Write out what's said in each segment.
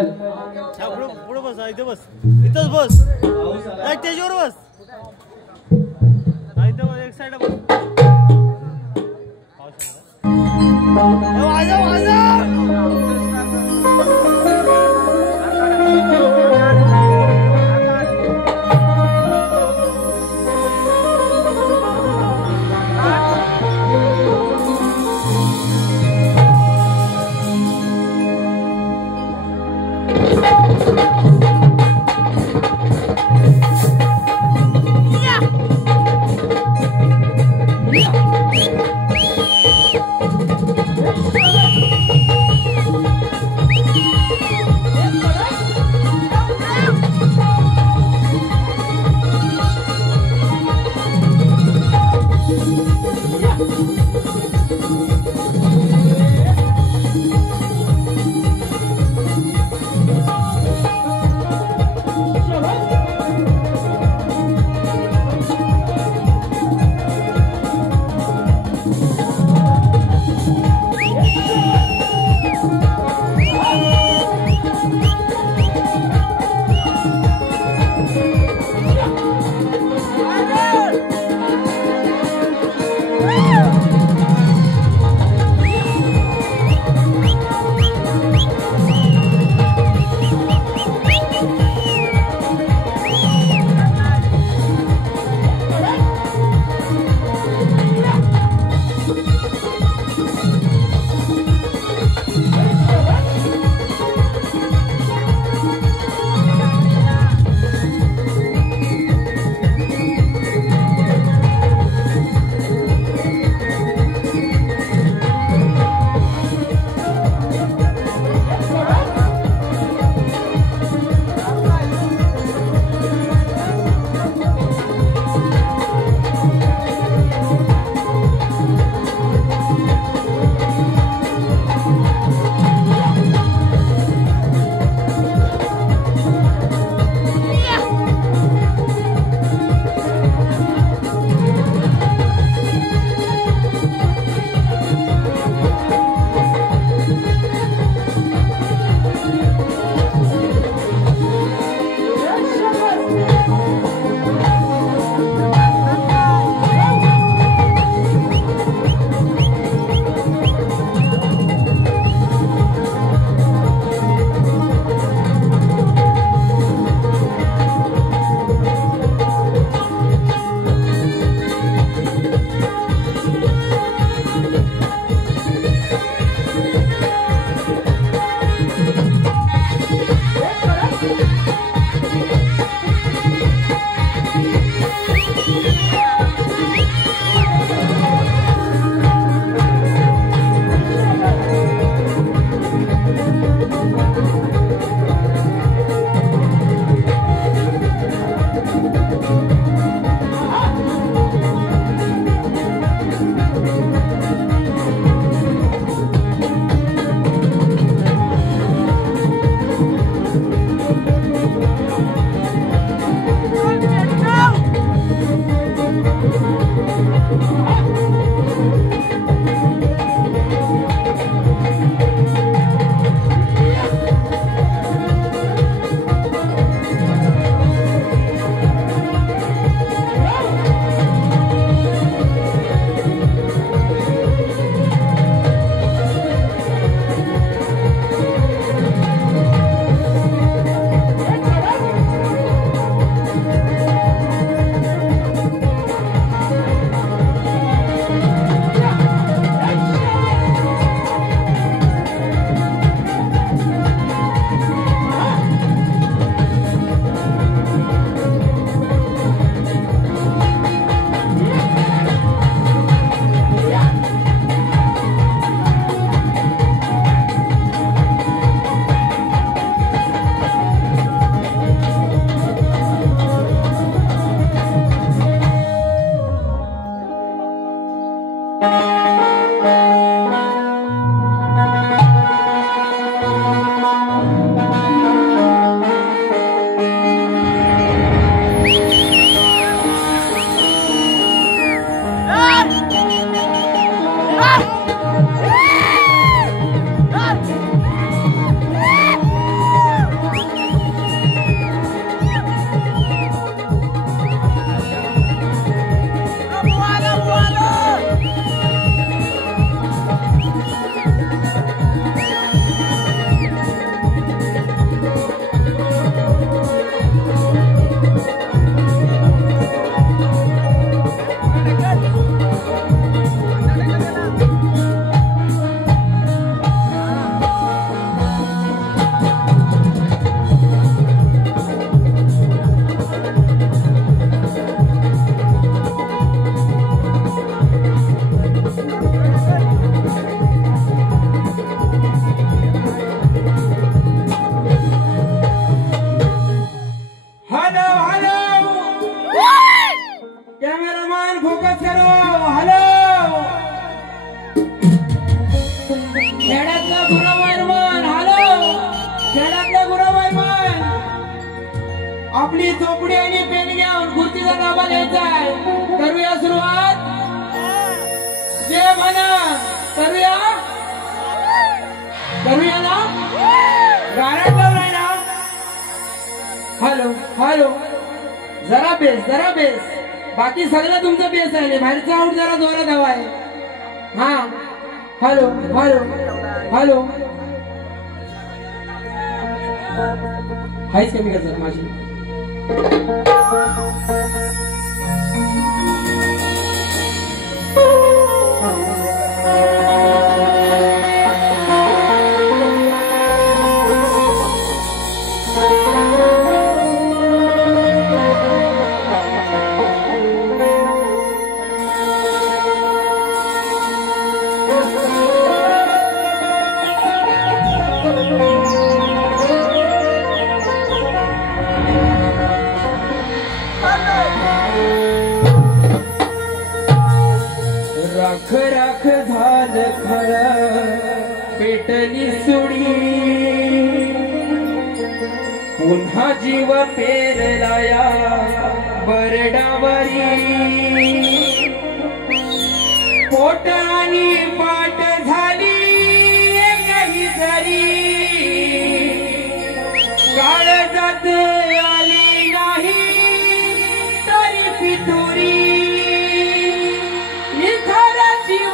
पुढे बस इथे बस इथंच बस स्टेजवर बस इथं बस एक साइड बस वाजव मन फोकस करो. हॅलो खेड्यातलं गुरवार मन. हॅलो खेड्यातलं गुरवार मन. आपली चोपडी आणि पेन घेऊन खुर्चीचा ताबा घ्यायचा आहे. करूया सुरुवात. जे म्हणा करूया. करूया ना. गाण्यात लावलाय ना. हॅलो हॅलो जरा बेस जरा बेस. बाकी सगळं तुमचं बेस आहे. बाहेरचा आऊट जरा जोरात हवाय. हा हॅलो हॅलो हॅलो हायच कमी कर माझी. राख राख झालं खळ पेटली सुडी. पुन्हा जीव पेरलाया बरडावरी. पोट आणि पाट झाली एकही जरी. काळजात आली नाही तरी पितुरी.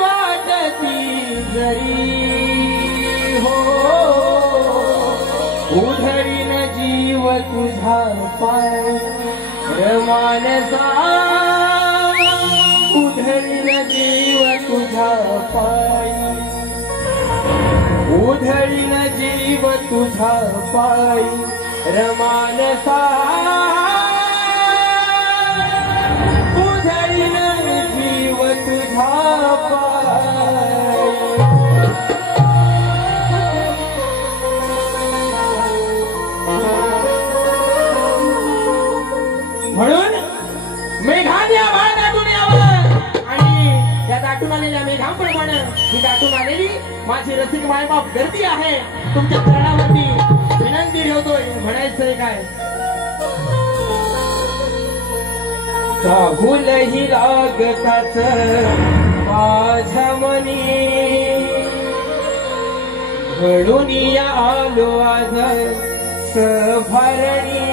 वाटती जरी हो उधळीन जीव तुझा पाय मानसा. उधळीन जीव तुझा पाय. उधळीन जीव तुझा पाय रमानसा. उधळीन जीव तुझा म्हणून मेघाने आभाळ दाटून यावं. आणि या दाटून आलेल्या मेघांप्रमाणे ही दाटून आलेली माझी रसिक मायबाप गर्दी आहे. तुमच्या चरणावरती विनंती ठेवतोय. म्हणायचंय काय. चाहूलही लागताच माझ्या मनी. घडून या आलो आज सभारणी.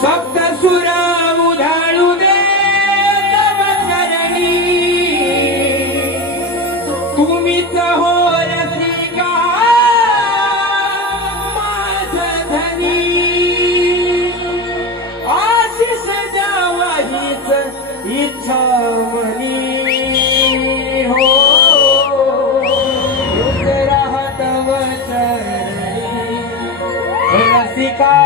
सप्त सुर उधाळू दे तव चरणी. तुम्हीच हो रसिका माझ धनी. आशिष द्यावाहीच इच्छा मनी. हो राहत वचरणी रसिका.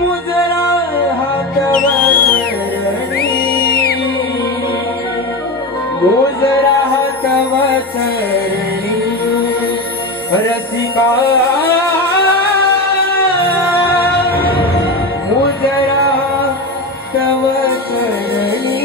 मुजरा हात वचरणी. मुजरा हात वचरणी रसिका. मुजरा तव करणी.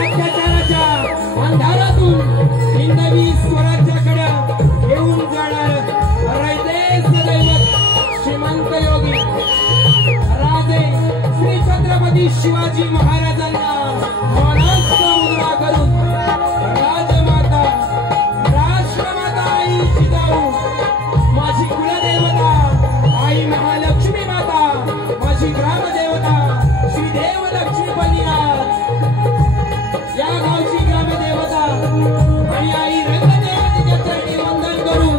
अत्याचाराच्या अंधारातून हिंदवी स्वराज्याकडे घेऊन जाणार रयतेच दैवत श्रीमंत योगी राजे श्री छत्रपती शिवाजी महाराजांना मानाचा मुद्रा करून राजमाता राष्ट्रमाता आई जिजाऊ माझी कुलदेवता आई महालक्ष्मी माता माझी ग्रामदेवता श्री देव लक्ष्मीपतीनाथ या गावची ग्रामदेवता आणि आई रंगदेवतेच्या चरणी वंदन करून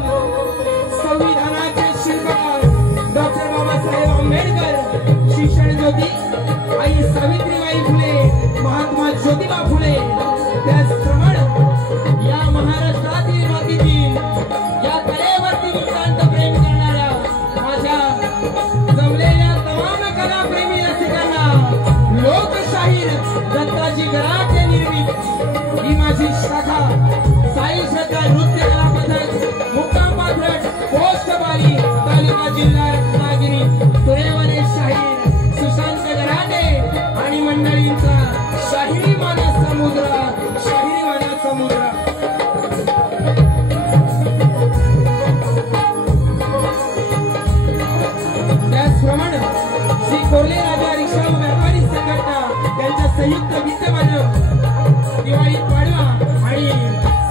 संविधानाचे शिल्पकार डॉक्टर बाबासाहेब आंबेडकर शिक्षण ज्योती आई सावित्रीबाई फुले महात्मा ज्योतिबा फुले त्याचप्रमाणे या महाराष्ट्रातील मातीतील या कलेवरती नितांत प्रेम करणाऱ्या माझ्या जमलेल्या तमाम कलाप्रेमी रसिकांना लोकशाहीर दत्ताजी गराटे निर्मित ही माझी शाखा साई श्रद्धा नृत्य कला पथक मुक्काम पाथरट पोस्ट बारी तालुका जिल्हा रत्नागिरी तुरेवरे शाहीर सुशांत गराटे आणि मंडळींचा शाहिरी मानस समुद्र शाहिरी मानस समुद्र त्याचप्रमाणे श्री कोर्ले राजा रिक्षा व्यापारी संघटना यांच्या संयुक्त विद्यमानं दिवाळी पाडवा आणि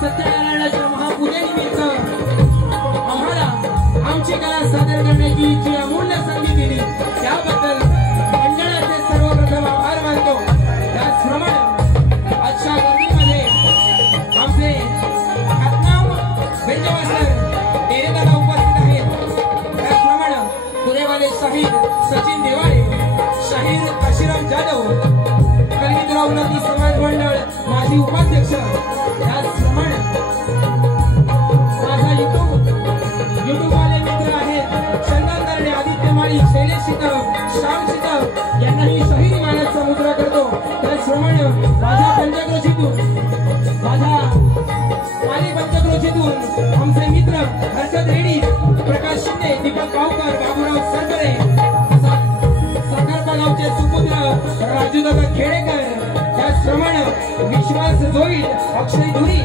सत्यनारायणाच्या महापूजेनिमित्त आम्हाला आमची कला सादर करण्याची जी अमूल्य संधी दिली त्याबद्दल मंडळाचे सर्वप्रथम आभार मानतो। त्याचप्रमाणे आजच्या गर्दीमध्ये आमचे ख्यातनाम बेंजवासर डेरेदादा उपस्थित आहेत। त्याचप्रमाणे पुणेवाले शाहीर सचिन देवाळे शाहीर काशीराम जाधव कलगीधर उन्नती समाज मंडळ माजी उपाध्यक्ष त्याचप्रमाणे माझा युट्यूब वाले मित्र आहेत चंदन दर्डे आदित्य माळी शैलेश शितव श्याम शितव यांनाही शाहिरी मानस समुद्र करतो। त्याचप्रमाणे माझ्या पंचक्रोशीतून आमचे मित्र हर्षद रेड्डी प्रकाश शिंदे दीपक गावकर बाबूराव सरकरे साखरपा गावचे सुपुत्र राजूदादा खेडेकर त्याचप्रमाणे विश्वास जोईट अक्षय धुरी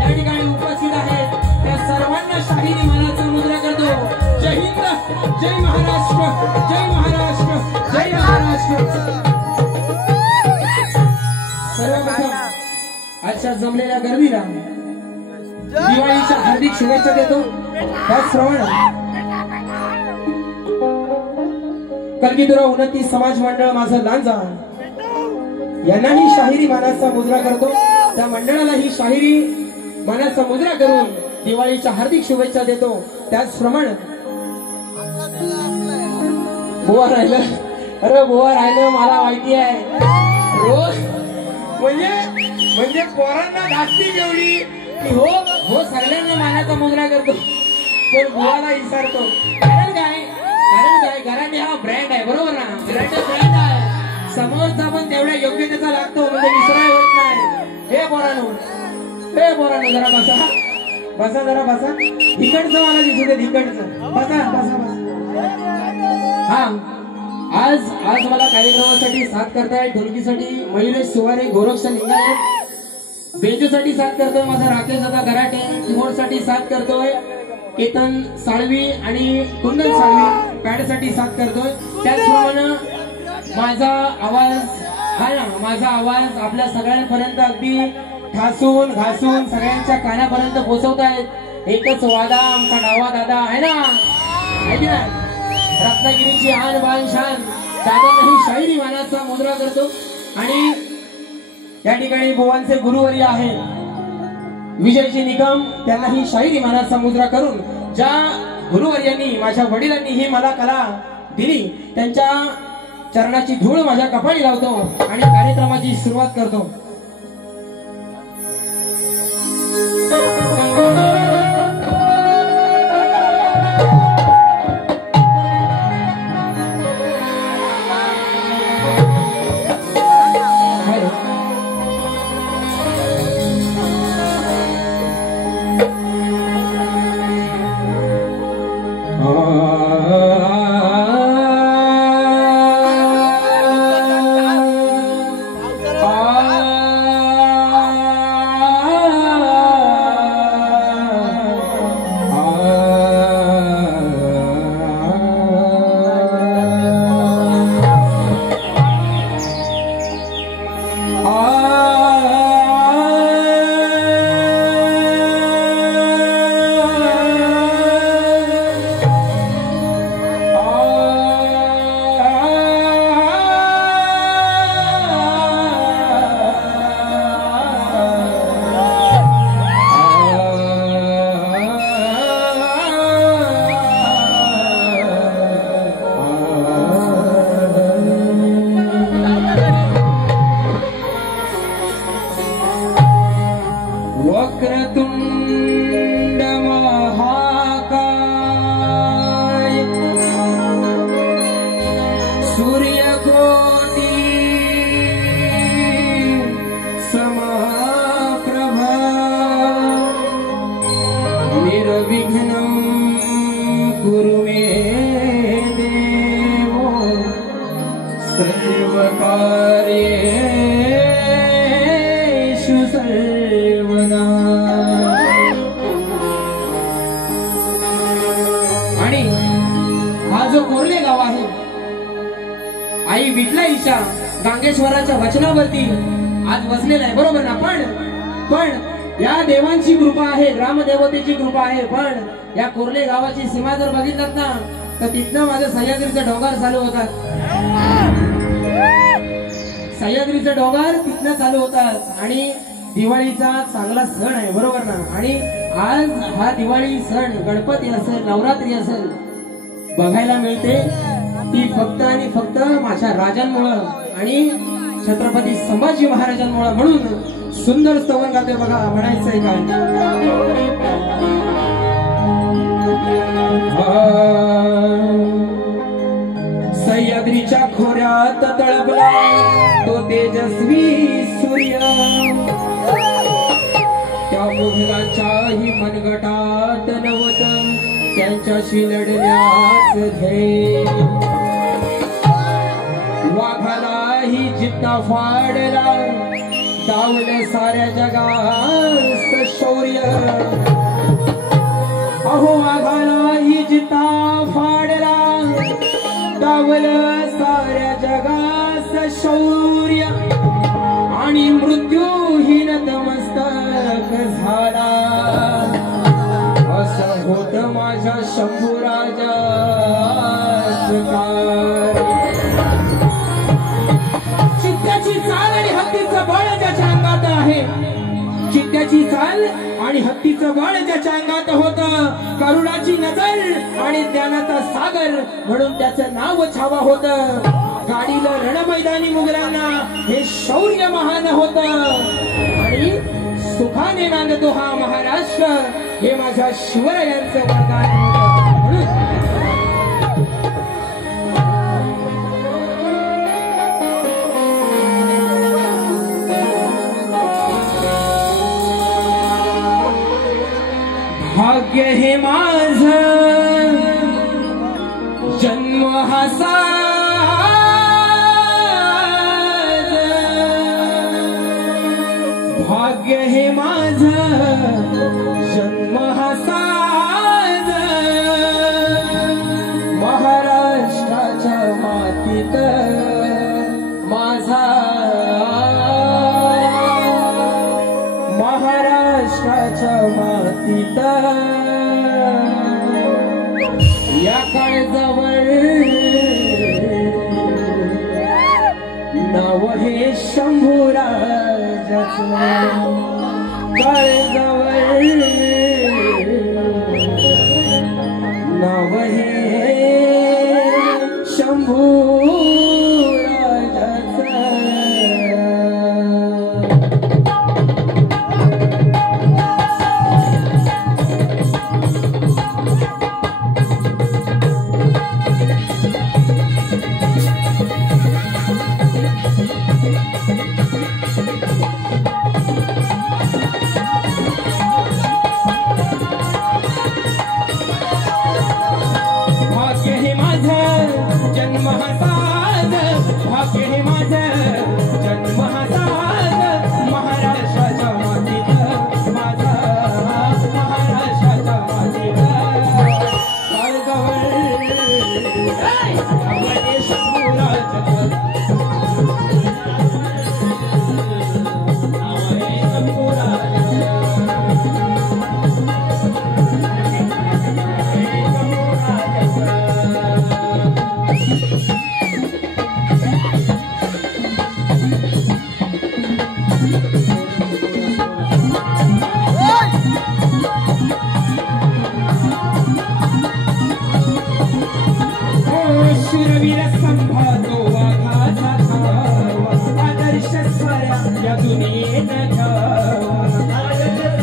या ठिकाणी उपस्थित आहेत। त्या सर्वांना शाहिरी मानाचा मुद्रा करतो। जय हिंद जय महाराष्ट्र जय महाराष्ट्र जय महाराष्ट्र। सर्वप्रथम आजच्या जमलेल्या गर्दीला दिवाळीच्या हार्दिक शुभेच्छा देतो। त्याचप्रमाणे कलगीधर उन्नती समाज मंडळ माझं लांजा यांनाही शाहिरी मानाचा मुद्रा करतो। त्या मंडळालाही शाहिरी मानाचा मुद्रा करून दिवाळीच्या हार्दिक शुभेच्छा देतो। त्याचप्रमाणे बुवा राहिलं अरे बुवा राहिलं मला माहिती आहे रोज म्हणजे पोरांना धाकटी जेवढी की हो हो सगळ्यांना मानाचा मुद्रा करतो पण बुवाला विसरतो। कारण काय गराटे हा ब्रँड आहे बरोबर ना गराटे ब्रँड आहे समोरचा पण तेवढ्या योग्यतेचा लागतो म्हणजे विसराय होत नाही। हे पोरांनो जरा बसा जरा बसा इकडचं मला दिसू दे इकडचं बसा हा आज मला कार्यक्रमासाठी साथ करताय ढोलकीसाठी मयुरेश सुवारे गोरक्ष लिंगायत बेंजूसाठी साथ करतोय माझा राकेश दादा गराटे कीबोर्डसाठी साथ करतोय केतन साळवी आणि कुंदन साळवी पॅडसाठी साथ करतोय। त्याचप्रमाणे माझा आवाज आपल्या सगळ्यांपर्यंत अगदी ठासून घासून सगळ्यांच्या कानापर्यंत पोहोचवतायत एकच वादा आमचा डावा दादा आहे ना रत्नागिरीची आन बान शान दादांनाही शाहिरी मानाचा मुद्रा करतो। आणि या ठिकाणी बुवांचे गुरुवर्य आहे विजयजी निकम त्यांनाही शाहिरी मानाचा मुद्रा करून ज्या गुरुवर्यांनी माझ्या वडिलांनी ही मला कला दिली त्यांच्या चरणाची धूळ माझ्या कपाळी लावतो आणि कार्यक्रमाची सुरुवात करतो। वक्रतुंड महाकाय सूर्यकोटी समप्रभा निर्विघ्नं कुरु मे देवो सर्वकार्येषु सर्वदा। आणि हा जो कोरले गाव आहे, आई विठलाईच्या गांगेश्वराच्या वचनावरती आज बसलेला आहे, बरोबर ना? पण या देवांची कृपा आहे, ग्रामदेवतेची कृपा आहे। पण या कोरले गावाची सीमा जर बघितलात ना तर तिथनं माझं सह्याद्रीचे डोंगर चालू होतात, सह्याद्रीचे डोंगर तिथनं चालू होतात। आणि दिवाळीचा चांगला सण आहे, बरोबर ना? आणि आज हा दिवाळी सण, गणपती असेल, नवरात्री असेल, बघायला मिळते ती फक्त आणि फक्त माझ्या राजांमुळं आणि छत्रपती संभाजी महाराजांमुळं। म्हणून सुंदर स्तवन गाते बघा, म्हणायचंय काय? सह्याद्रीच्या खोऱ्यात तळपला तो तेजस्वी सूर्य, त्या मुघलांच्याही मनगटात नवत त्यांच्याशी लढण्याच ध्येय। वाघालाही जितना फाडला डावलं साऱ्या जगास शौर्य, अहो वाघालाही जितना फाडला डावलं साऱ्या जगास शौर्य, आणि मृत्यूही नतमस्तक झाला असं होत माझ्या शंभूराजाचं कार्य। चित्त्याची चाल आणि हत्तीचं बळ ज्याच्या अंगात आहे, चित्त्याची चाल आणि हत्तीचं बळ ज्याच्या अंगात होतं, करुणाची नजर आणि ज्ञानाचा सागर म्हणून त्याचं नाव छावा होतं। गाडीला रणमैदानी मुघलांना हे शौर्य महान होतं, आणि सुखाने नांदतो हा महाराष्ट्र हे माझ्या शिवरायांचं वरदान होतं। म्हणून भाग्य हे माझं जन्म हा साज, भाग्य हे माझं जन्म हा साज, महाराष्ट्राच्या मातीत माझा, महाराष्ट्राच्या मातीत या काळजावर नाव हे शंभूराजाचं, काळजावर नाव हे शंभूराजाचं। भाग्य हे माझं जन्म हा साज, भाग्य हे माझं जन्म हा साज, महाराष्ट्राच्या मातीत माझा, महाराष्ट्राच्या मातीत काळजावर नाव हे शंभूराजाचं, नाव हे शंभूराजाचं। शूरवीर संभातो वाघाचा धावा, आदर्श साऱ्या या दुनियेत घ्यावा, आदर्श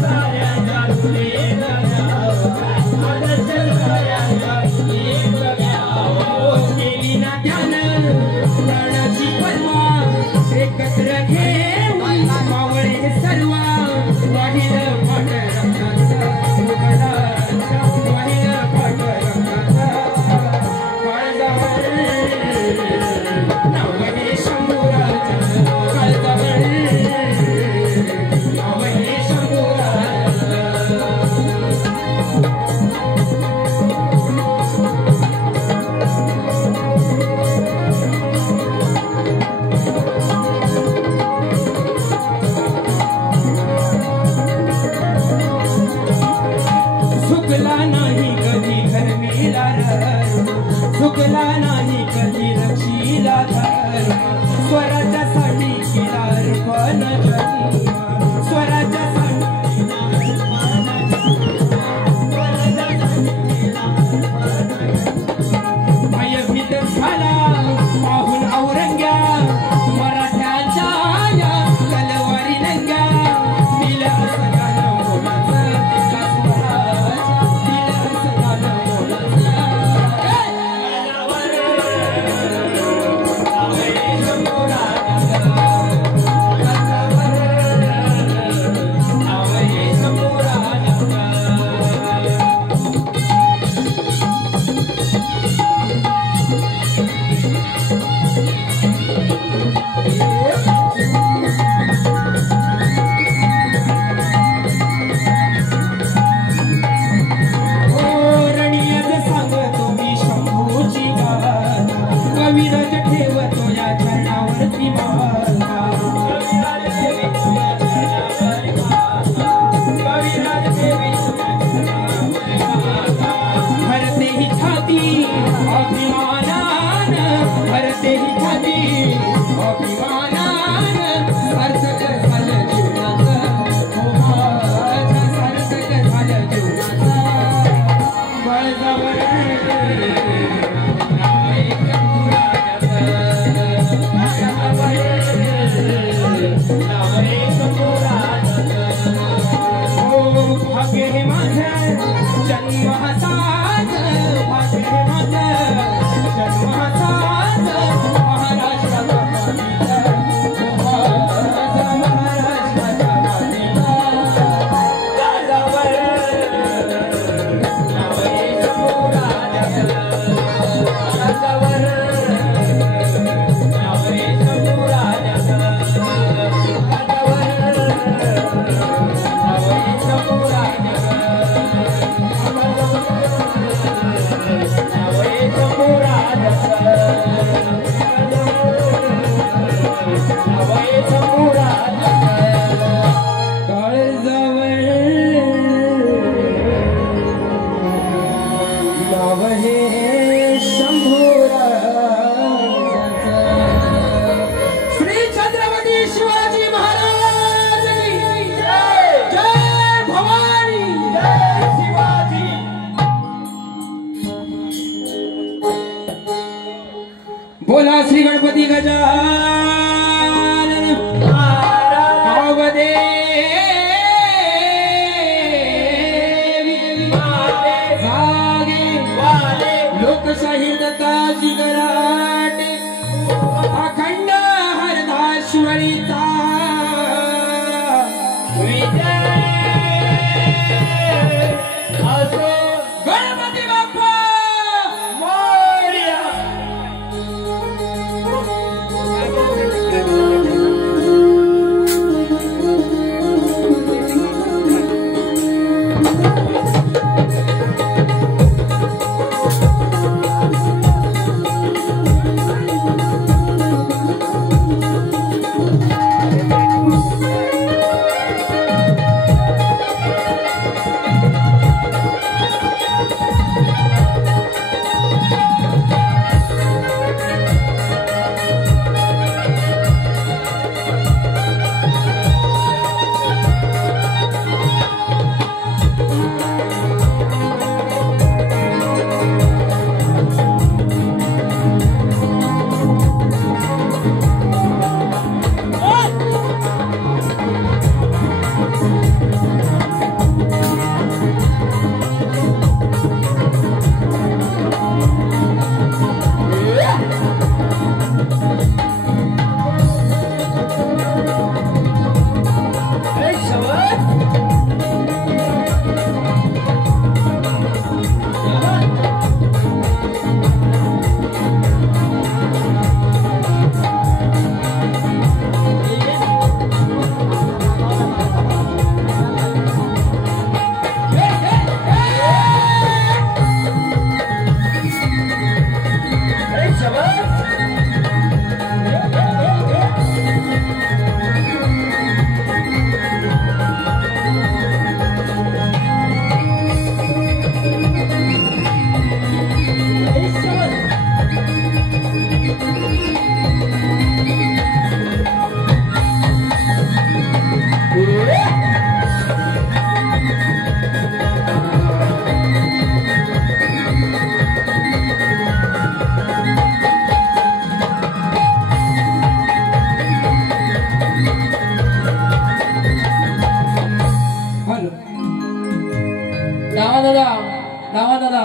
दादा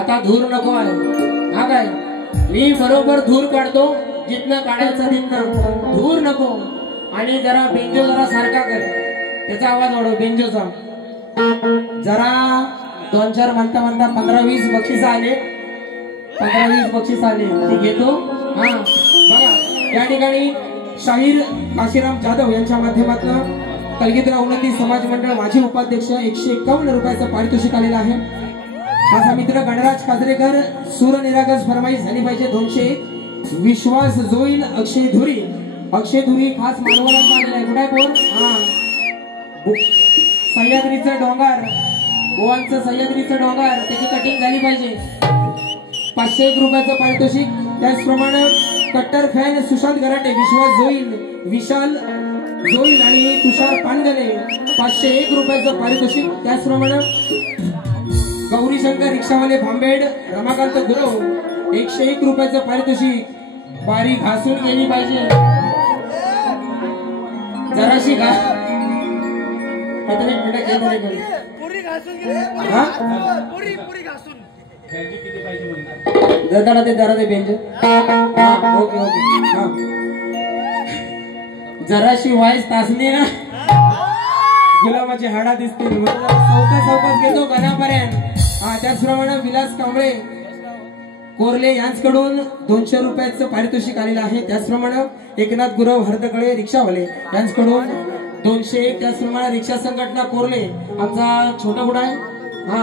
आता धूर नको आहे हा काय मी बरोबर धूर काढतो जिथनं काढायचं तिथनं धूर नको आणि जरा बेंजो जरा सारखा कर त्याचा आवाज वाढव बेंजोचा जरा 2-4 म्हणता 15-20 बक्षीस आले 15-20 बक्षीस आले ते घेतो हा बघा या ठिकाणी शाहीर काशीराम जाधव यांच्या माध्यमातून कलगीधर उन्नती समाज मंडळ माजी उपाध्यक्ष 151 रुपयाचं पारितोषिक आलेलं आहे माझा मित्र गणराज काजरेकर सूर निरागस फरमाईश झाली पाहिजे 201 विश्वास जोईल अक्षय धुरी खास मालवणात आलेला आहे कुठे बोल हा सह्याद्रीचं डोंगर गोवांचं सह्याद्रीचं डोंगर त्याची कटिंग झाली पाहिजे 501 रुपयाचं पारितोषिक त्याचप्रमाणे कट्टर फॅन सुशांत गराटे विश्वास जोईल विशाल जोईल आणि तुषार पानगले 501 रुपयाचं पारितोषिक त्याचप्रमाणे गौरी शंकर रिक्षावाले भांबेड रमाकांत गुरव 101 रुपयाचं पारितोषिक बारी घासून गेली पाहिजे जराशी पुरी घासून ओके जराशी वाईस तासली ना गुलाबाची हाडा दिसतील चौकास घेतो घरापर्यंत हा त्याचप्रमाणे विलास कांबळे कोरले यांच्याकडून 200 रुपयाचं पारितोषिक आलेलं आहे त्याचप्रमाणे एकनाथ गुरव हरदकळे रिक्षावाले यांच्याकडून 201 त्याचप्रमाणे रिक्षा संघटना कोरले आमचा छोटा गुडा आहे हा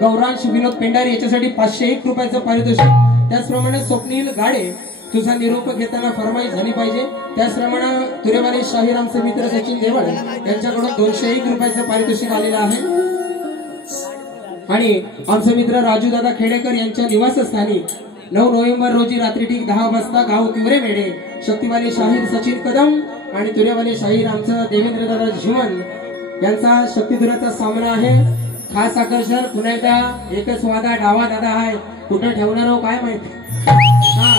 गौरांश विनोद पेंडारी याच्यासाठी 501 रुपयाचं पारितोषिक त्याचप्रमाणे स्वप्नील गाडे तुझा निरोप घेताना फरमाईश झाली पाहिजे त्याचप्रमाणे तुरेवाले शाहीर आमचे मित्र सचिन देवळ यांच्याकडून 201 रुपयाचं पारितोषिक आलेलं आहे आणि आमचे मित्र राजू दादा खेडेकर यांच्या निवासस्थानी 9 नोव्हेंबर रोजी रात्री ठीक 10 वाजता गाव तिवरे मेढे शक्तिवाले शाहीर सचिन कदम आणि तुरेवाले शाहीर आमचं देवेंद्र दादा जीवन यांचा शक्तिधुराचा सामना आहे खास आकर्षण पुन्हा एकदा एकच वादा डावा दादा आहे कुठं ठेवणार हो काय माहिती हा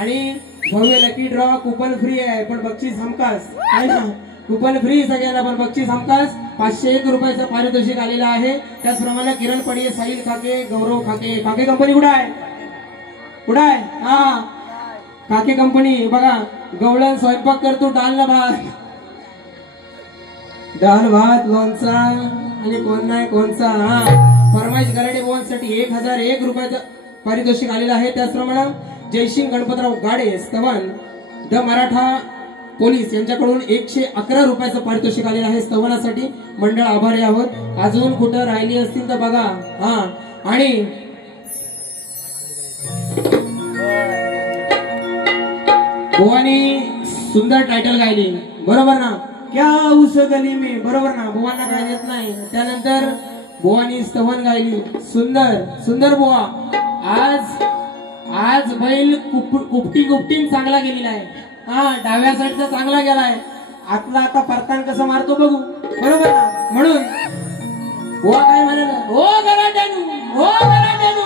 आणि भव्य लकी ड्रॉ कुपन फ्री आहे पण बक्षीस हमखास आहे ना कुपन फ्री सगळ्यांना पण बक्षीस हमखास 501 रुपयाचं पारितोषिक आलेलं आहे त्याचप्रमाणे किरण पडिये साहिल खाके गौरव खाके कंपनी कुठं आहे हा खाके कंपनी बघा गवळण स्वयंपाक करतो डालना भात डाळ भात लोणचा आणि कोण नाही कोणचा. फरमाईश गराडे बुवांसाठी 1001 रुपयाचं पारितोषिक आलेलं आहे. त्याचप्रमाणे जयसिंग गणपतराव गाडे स्तवन द मराठा पोलीस यांच्याकडून 111 रुपयाचं पारितोषिक आलेलं आहे. स्तवनासाठी मंडळ आभारी आहोत. अजून कुठं राहिली असतील तर बघा. आणि बुवानी सुंदर टायटल गायली बरोबर ना. क्या उस गली में बरोबर ना. बुवांना काय येत नाही. त्यानंतर बुवानी स्तवन गायली सुंदर सुंदर बुवा. आज बैल कुपटी चांगला गेलेला आहे. डाव्या साईडचा चांगला गेलाय. आतला आता परतान कसं मारतो बघू बरोबर ना. म्हणून बुवा काय म्हणाला हो गराट्यानू हो गराट्यानू.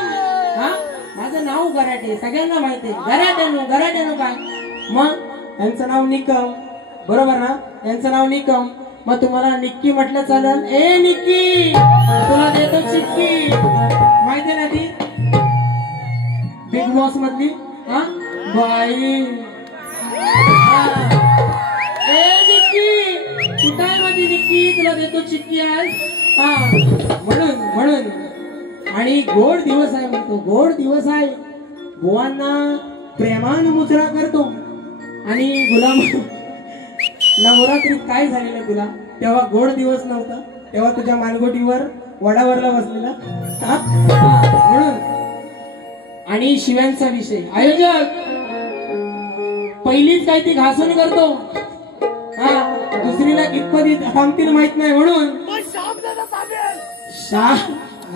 माझं नाव गराटे सगळ्यांना माहिती आहे. गराट्यानू काय मग यांचं नाव निकम बरोबर ना. यांचं नाव निकम. मग तुम्हाला निक्की म्हटलं चालेल. ए निक्की तुला देतो चिक्की माहिती ना ती बिग बॉस मधली. बाई ए निक्की कुठे माझी निक्की तुला देतो चिक्की आज. म्हणून आणि गोड दिवस आहे म्हणतो. गोड दिवस आहे. बुवांना प्रेमान मुजरा करतो. आणि गुलाम नवरात्रीत काय झालेलं तुला तेव्हा गोड दिवस नव्हता. तेव्हा तुझ्या मानगोटीवर वडावरला बसलेला. म्हणून आणि शिव्यांचा विषय आयोजक पहिलीच काय ती घासून करतो. दुसरीला कितपत थांबतील माहित नाही. म्हणून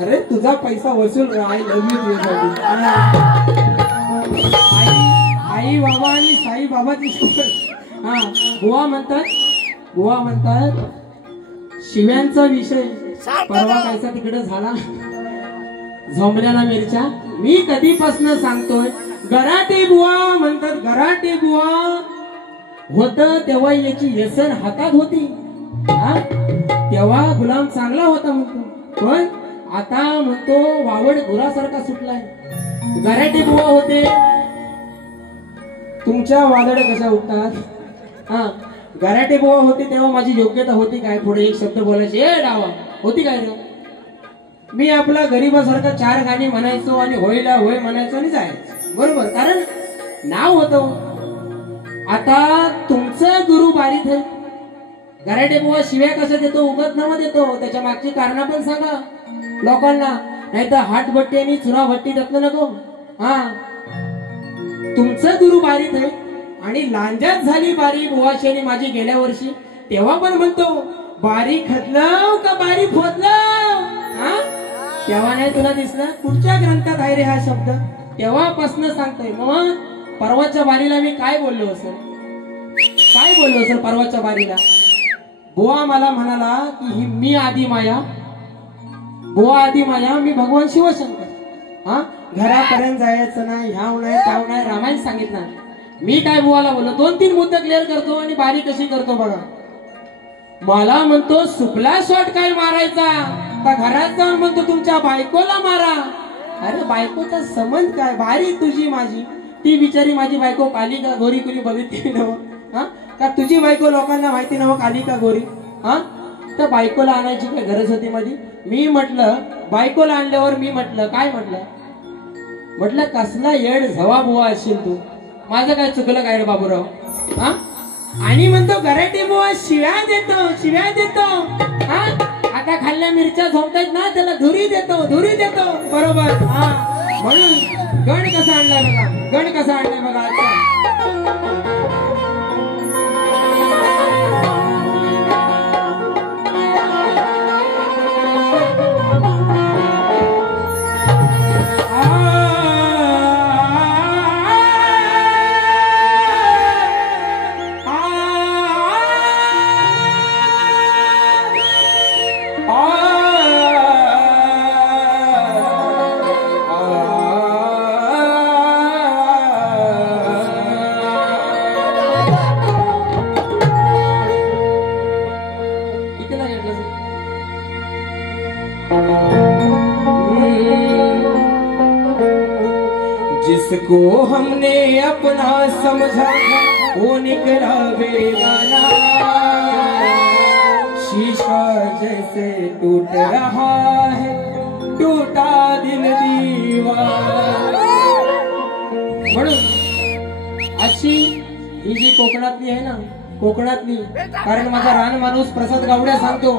अरे तुझा पैसा वसूल. आय लव्ह यू आई बाबा आणि साई बाबाची सोबत. बुवा म्हणतात शिव्यांचा विषय परवा कायचा तिकडे झाला झोंबल्याला मिरच्या. मी कधीपासून सांगतोय गराटे बुवा म्हणतात. गराटे बुवा होत तेव्हा याची व्यसन हातात होती. तेव्हा गुलाम चांगला होता म्हणतो. पण आता म्हणतो वावड गुरासारखा सुटलाय. गराटे बुवा होते. तुमच्या वादळ कशा उठतात. गराटे बुवा होते तेव्हा माझी योग्यता होती काय पुढे एक शब्द बोलायचे ए डावा होती काय रे. मी आपला गरीबासारखा 4 गाणी म्हणायचो आणि होयला होय म्हणायचो आणि जायचो बरोबर. कारण नाव होतं. आता तुमचं गुरु बारीक आहे. गराटे बुवा शिव्या कशा देतो उगत नाव देतो. त्याच्या मागची कारण पण सांगा लोकांना. नाही तर हात भट्टी आणि चुना भट्टी त्यातलं नको. तुमचं गुरु बारीक आहे. आणि लांजात झाली बारी बुवाशी आणि माझी गेल्या वर्षी. तेव्हा पण म्हणतो बारी खतलव का बारी फोदलव. तेव्हा नाही तुला दिसलं. कुठच्या ग्रंथात आहे रे हा शब्द. तेव्हापासून सांगतोय. मग परवाच्या बारीला मी काय बोललो असेल परवाच्या बारीला. बुवा मला म्हणाला की ही मी आदी माया. बुवा आदी माया मी भगवान शिवशंकर. घरापर्यंत जायचं नाही ह्याव नाही त्याव नाही रामायण सांगितलं. मी काय बुवाला बोललो 2-3 मुद्दे क्लिअर करतो आणि बारी कशी करतो बघा. मला म्हणतो सुपला शॉट काय मारायचा का घरात जाऊन म्हणतो तुमच्या बायकोला मारा. अरे बायकोचा संबंध काय. बारी तुझी माझी. ती बिचारी माझी बायको काली का गोरी कुणी बघितली नव्ह का. तुझी बायको लोकांना माहिती नव्ह काली का गोरी. तर बायकोला आणायची काय गरज होती माझी. मी म्हटलं बायकोला आणल्यावर मी म्हटलं काय म्हटलं कसला येड झवा बुवा असशील तू. माझं काय चुकलं काय रे बाबूराव. आणि म्हणतो गराटे बुवा शिव्या देतो. आता खाल्ल्या मिरच्या झोपतायत ना त्याला धुरी देतो बरोबर. म्हणून गण कसा आणलाय बघा आता. जिसको हमने अपना समझा वो निकला बेगाना. शीशा जैसे टूट रहा है, टूटा दिल दीवार। म्हणून अशी ही जी कोकणातली आहे ना, कोकणातली, कारण माझा रान माणूस प्रसाद गावड्या सांगतो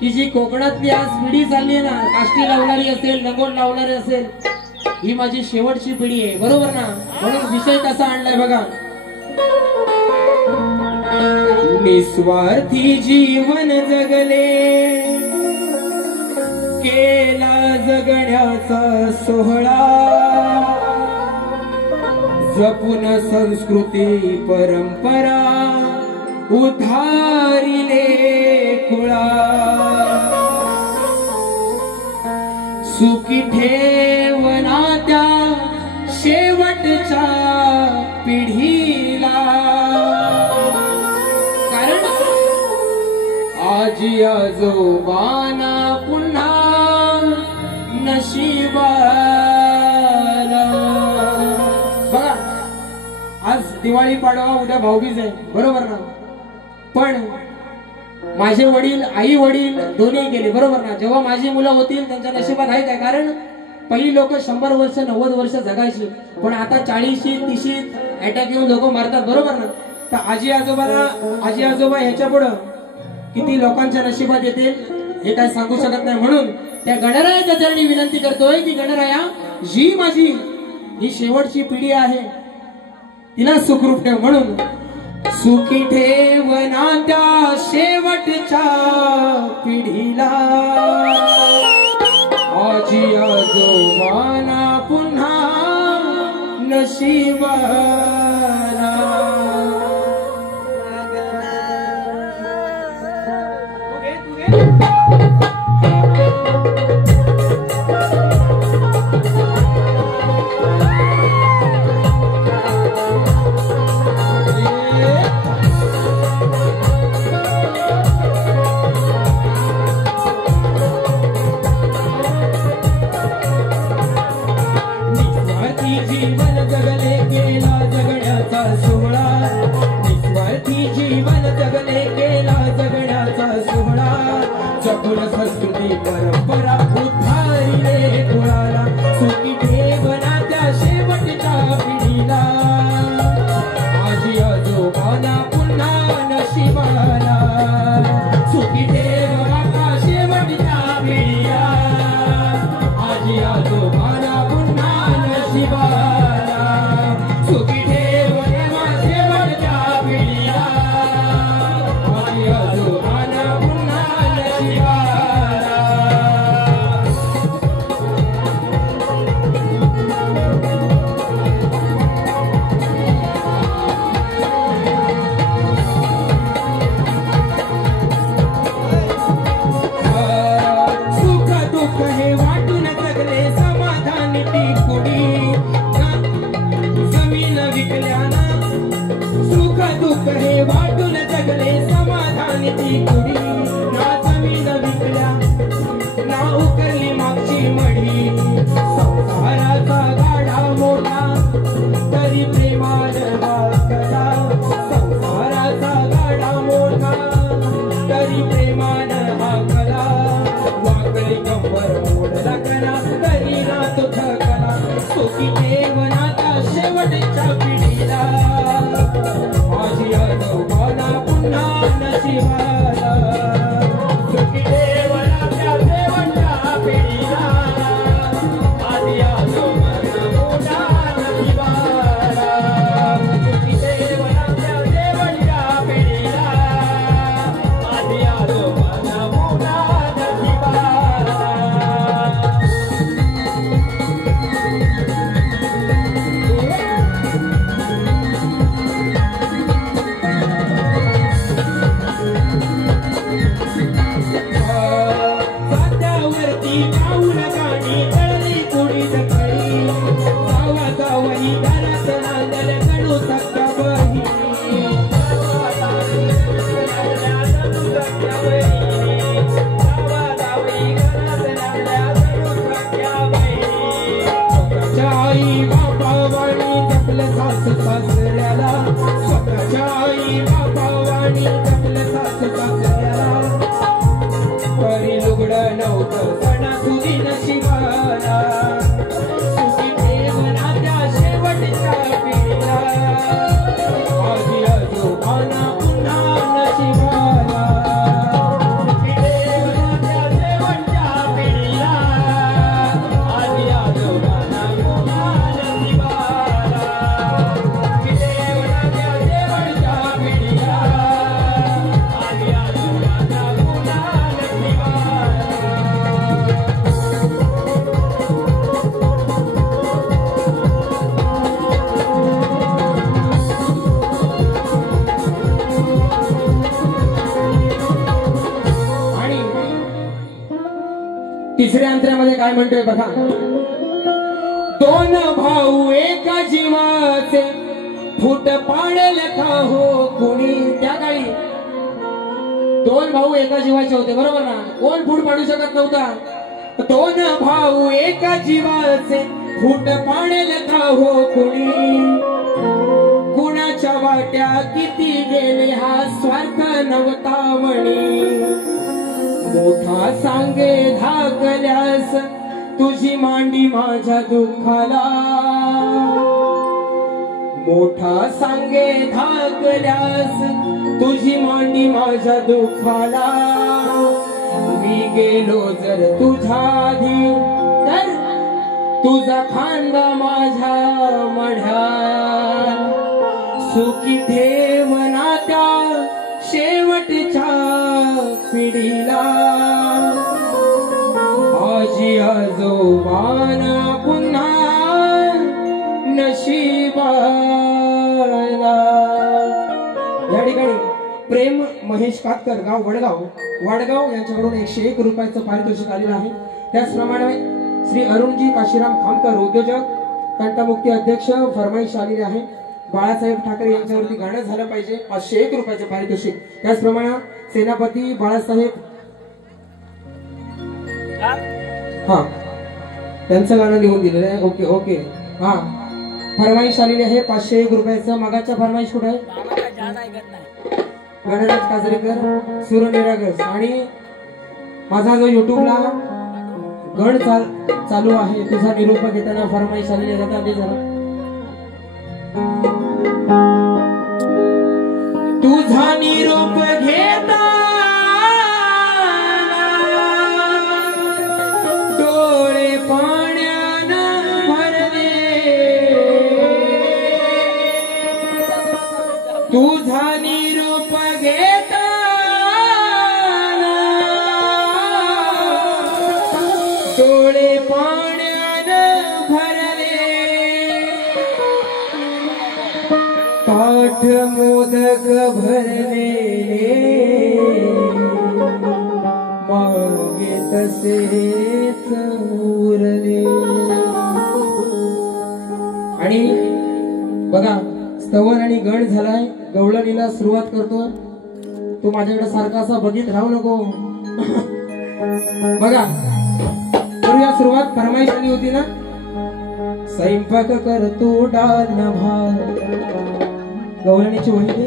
की जी कोकणातली आज पिढी चालली आहे ना, काष्टी लावणारी असेल, लंगोट लावणारी असेल, ही माझी शेवटची पिढी आहे, बरोबर ना? म्हणून विषय कसा आणलाय बघा, निस्वार्थी जीवन जगले, केला जगण्याचा सोहळा, जपून संस्कृती परंपरा, उधारिले कुळा, सुखी ठेवना त्या शेवटच्या पिढीला, कारण आजी आजोबांना पुन्हा नशिबाला। बघा आज दिवाळी पाडवा, उद्या भाऊबीज आहे, बरोबर ना? पण माझे वडील, आई वडील दोन्ही गेले, बरोबर ना? जेव्हा माझी मुलं होतील त्यांच्या नशिबात आहे काय? कारण पहिली लोक 100 वर्ष 90 वर्ष जगायची, पण आता 40 30 अटॅक येऊन लोक मारतात, बरोबर ना? तर आजी आजोबा ह्याच्या पुढं किती लोकांच्या नशिबात येतील हे काय सांगू शकत नाही। म्हणून त्या गणरायाच्या चरणी विनंती करतोय की गणराया, जी माझी ही शेवटची पिढी आहे तिला सुखरूप ठेव, म्हणून सुखी ठेवना त्या शेवटच्या पिढीला, आजी आजोबांना पुन्हा नशिबाला। जीवन जगले केला जगण्याचा सोहळा, निस्वार्थी जीवन जगले केला जगण्याचा सोहळा, जपून संस्कृती परंपरा, उद्धारिले कुळाला, सुखी ठेवना त्या शेवटच्या पिढीला, आजी आजोबांना पुन्हा नशिबाला, सुखी ठेवना त्या शेवटच्या पिढीला, आजी आजोबांना पुन्हा नशिबाला, सुखी ठेवना शेवटच्या पिढीला, आजी आजोबांना पुन्हा नशिबाला। सुख दुःख हे वाटून जगले, समाधानी ती कुडी, जमीन विकल्याना, सुख दुःख हे वाटून जगले, समाधानी ती कुडी, ना जमीन विकल्या ना उकरली मागची मडी, संसाराचा गाडा मोठा तरी प्रेमानं वाकला, संसाराचा गाडा मोठा तरी प्रेमानं वाकला, वाकली कंबर मोडला कला तरी ना तो थकला, सुखी ठेवना त्या शेवटच्या पिढीला, आजी आजोबांना पुन्हा नशिबाला, सुखी ठेवना त्या शेवटच्या पिढीला, आजी आजोबांना पुन्हा नशिबाला, सुखी ठेवना त्या शेवटच्या पिढीला, आजी आजोबांना पुन्हा नशिबाला। जात्यावरती पाऊल गाडी तळली कुडी जखळी, गावा गावही घरात नांदल कडू सक्का बहिणी, तिसऱ्या अंतऱ्यामध्ये काय म्हणतोय बघा. दोन भाऊ एका जीवाचे फूट पाडेल का हो कुणी. त्या काळी दोन भाऊ एका जीवाचे होते बरोबर ना. कोण फूट पाडू शकत नव्हता. दोन भाऊ एका जीवाचे फूट पाडेल का हो कुणी. कुणाच्या वाट्या किती गेले हा स्वार्थ नव्हता म्हणी. मोठा सांगे धाकल्यास तुझी मांडी माझ्या दुःखाला. मोठा सांगे धाकल्यास तुझी मांडी माझ्या दुःखाला. मी गेलो जर तुझ्या आधी तर तुझा खांदा माझ्या मढ्यात. सुखी ठेव नात्या शेवटच्या पिढीला. आजी आजोबांना पुन्हा नशिबाला. या ठिकाणी प्रेम महेश कातकर गाव वडगाव यांच्याकडून 101 रुपयाचं पारितोषिक आलेलं आहे. त्याचप्रमाणे श्री अरुणजी काशीराम खामकर उद्योजक कंठमुक्ती अध्यक्ष फरमाईश आलेली आहे. बाळासाहेब ठाकरे यांच्यावरती गाणं झालं पाहिजे 501 रुपयाचं पारितोषिक. त्याचप्रमाणे सेनापती बाळासाहेब त्यांचं गाणं लिहून दिलेलं आहे. ओके ओके हा फरमाईश आलेली आहे 501 रुपयाचं. मगाच्या फरमाईश कुठे आहे. गणराज काजरेकर सूरनिरागस. आणि माझा जो युट्यूबला गण चालू आहे तुझा निरोप घेताना फरमाईश आलेली जाता ते जरा. तुझा निरोप घेता डोळे पाण्यानं भरले. तुझा निरोप घेता डोळे पाण्यानं भरले. ताठ मोदक भरले मागे तसेच उरले. आणि बघा स्तवन आणि गण झालाय. गवळणीला सुरुवात करतो. तू माझ्याकडे सारखा असा बघित राहू नको. बघा करूया सुरुवात. फरमाईश आली होती ना. स्वयंपाक करतो डाल न भात. गवळणीची वहिनी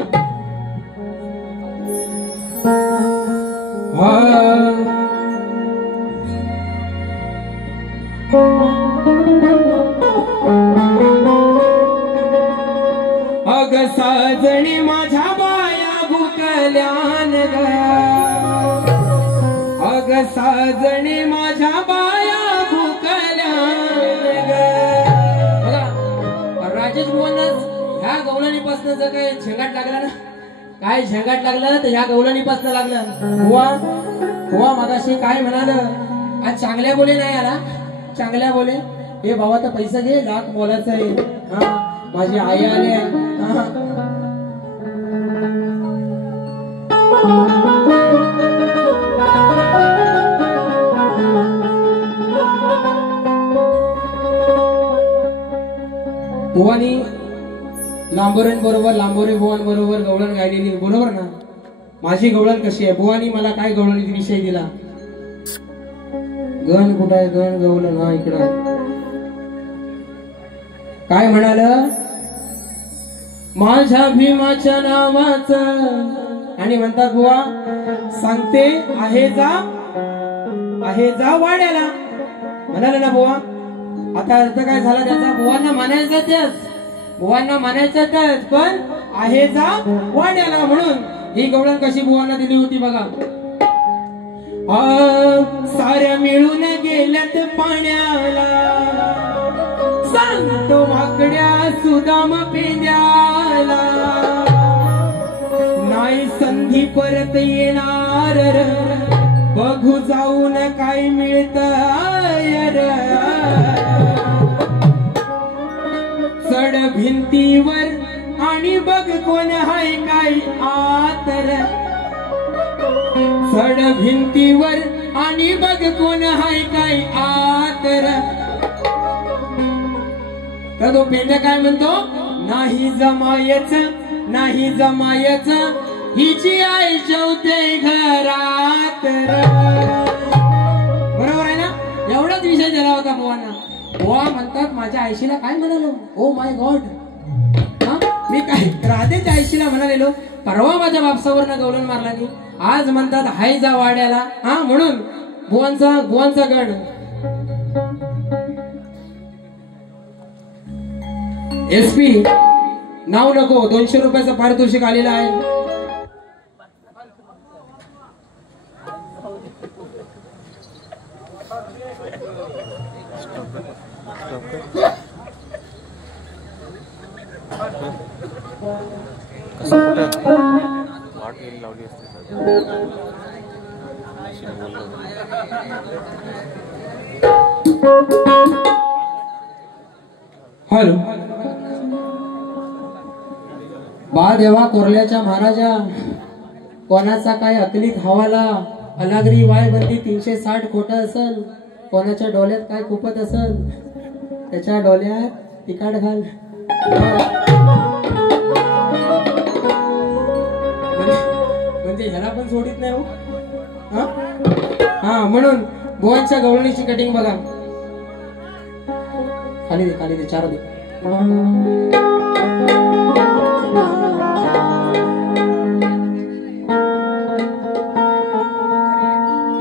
अग साजणी माझ्या बाया भुकल्यान ग. अग साजणी माझ्या बाया भुकल्यान ग. बघा राजेश बुवांनाच ह्या गवळणीपासून जर काय झंगाट लागला ना. काय झंगाट लागला तर ह्या गवळणीपासून लागला. बुवा मगाशी काय म्हणाल. आज चांगल्या बोले नाही आला. चांगल्या बोले हे भावा तर पैसा घे लाख मोलाचा आहे. माझी आई आली आहे. बुवानी लांबोरे बुवांबरोबर गवळण गायलेली बरोबर ना. माझी गवळण कशी आहे. बुवानी मला काय गवळणीचा विषय दिला. गण कुठं आहे. गण गवळण हा इकडं आहे. काय म्हणाल. माझ्या भीमाच्या नावाचं. आणि म्हणतात बुवा सांगते आहे जा वाड्याला. म्हणाले ना बुवा. आता अर्थ काय झाला त्याचा. बुवांना म्हणायचं त्याच पण आहे जा वाड्याला. म्हणून ही गवळण कशी बुवांना दिली होती बघा. साऱ्या मिळून गेल्यात पाण्याला. सांगतो माकड्या सुदाम पेंद्याला. नाही संधी परत येणार बघू जाऊन काय मिळत. चढ भिंतीवर आणि बघ कोण हाय काय आतर. चढ भिंतीवर आणि बघ कोण हाय काय आतर. तर तो पेंड काय म्हणतो, नाही जमायच नाही जमायच हिची आई जेवते घरात. बरोबर आहे ना. एवढाच विषय दिला होता बुवांना. बुवा म्हणतात माझ्या आईशीला काय म्हणालो, ओ माय गॉड. मी काय राधेच्या आईशीला म्हणालेलो, परवा माझ्या बापसावरनं गवलन मारला की आज म्हणतात हाय जा वाड्याला. म्हणून बुवांचा गण. SP नाव नको, 200 रुपयाचं पारितोषिक आलेलं आहे. हॅलो. बा देवा कोरल्याच्या महाराजा, कोणाचा काय अकलीत हवाला, अलागरी वायबंदी 360 खोटं असल, कोणाच्या डोळ्यात काय खुपत असल, त्याच्या डोळ्यात तिकाट घाल. म्हणजे ह्याला पण सोडित नाही हो. म्हणून बुवांच्या गवळणीची कटिंग बघा. खाली दे 4 दे.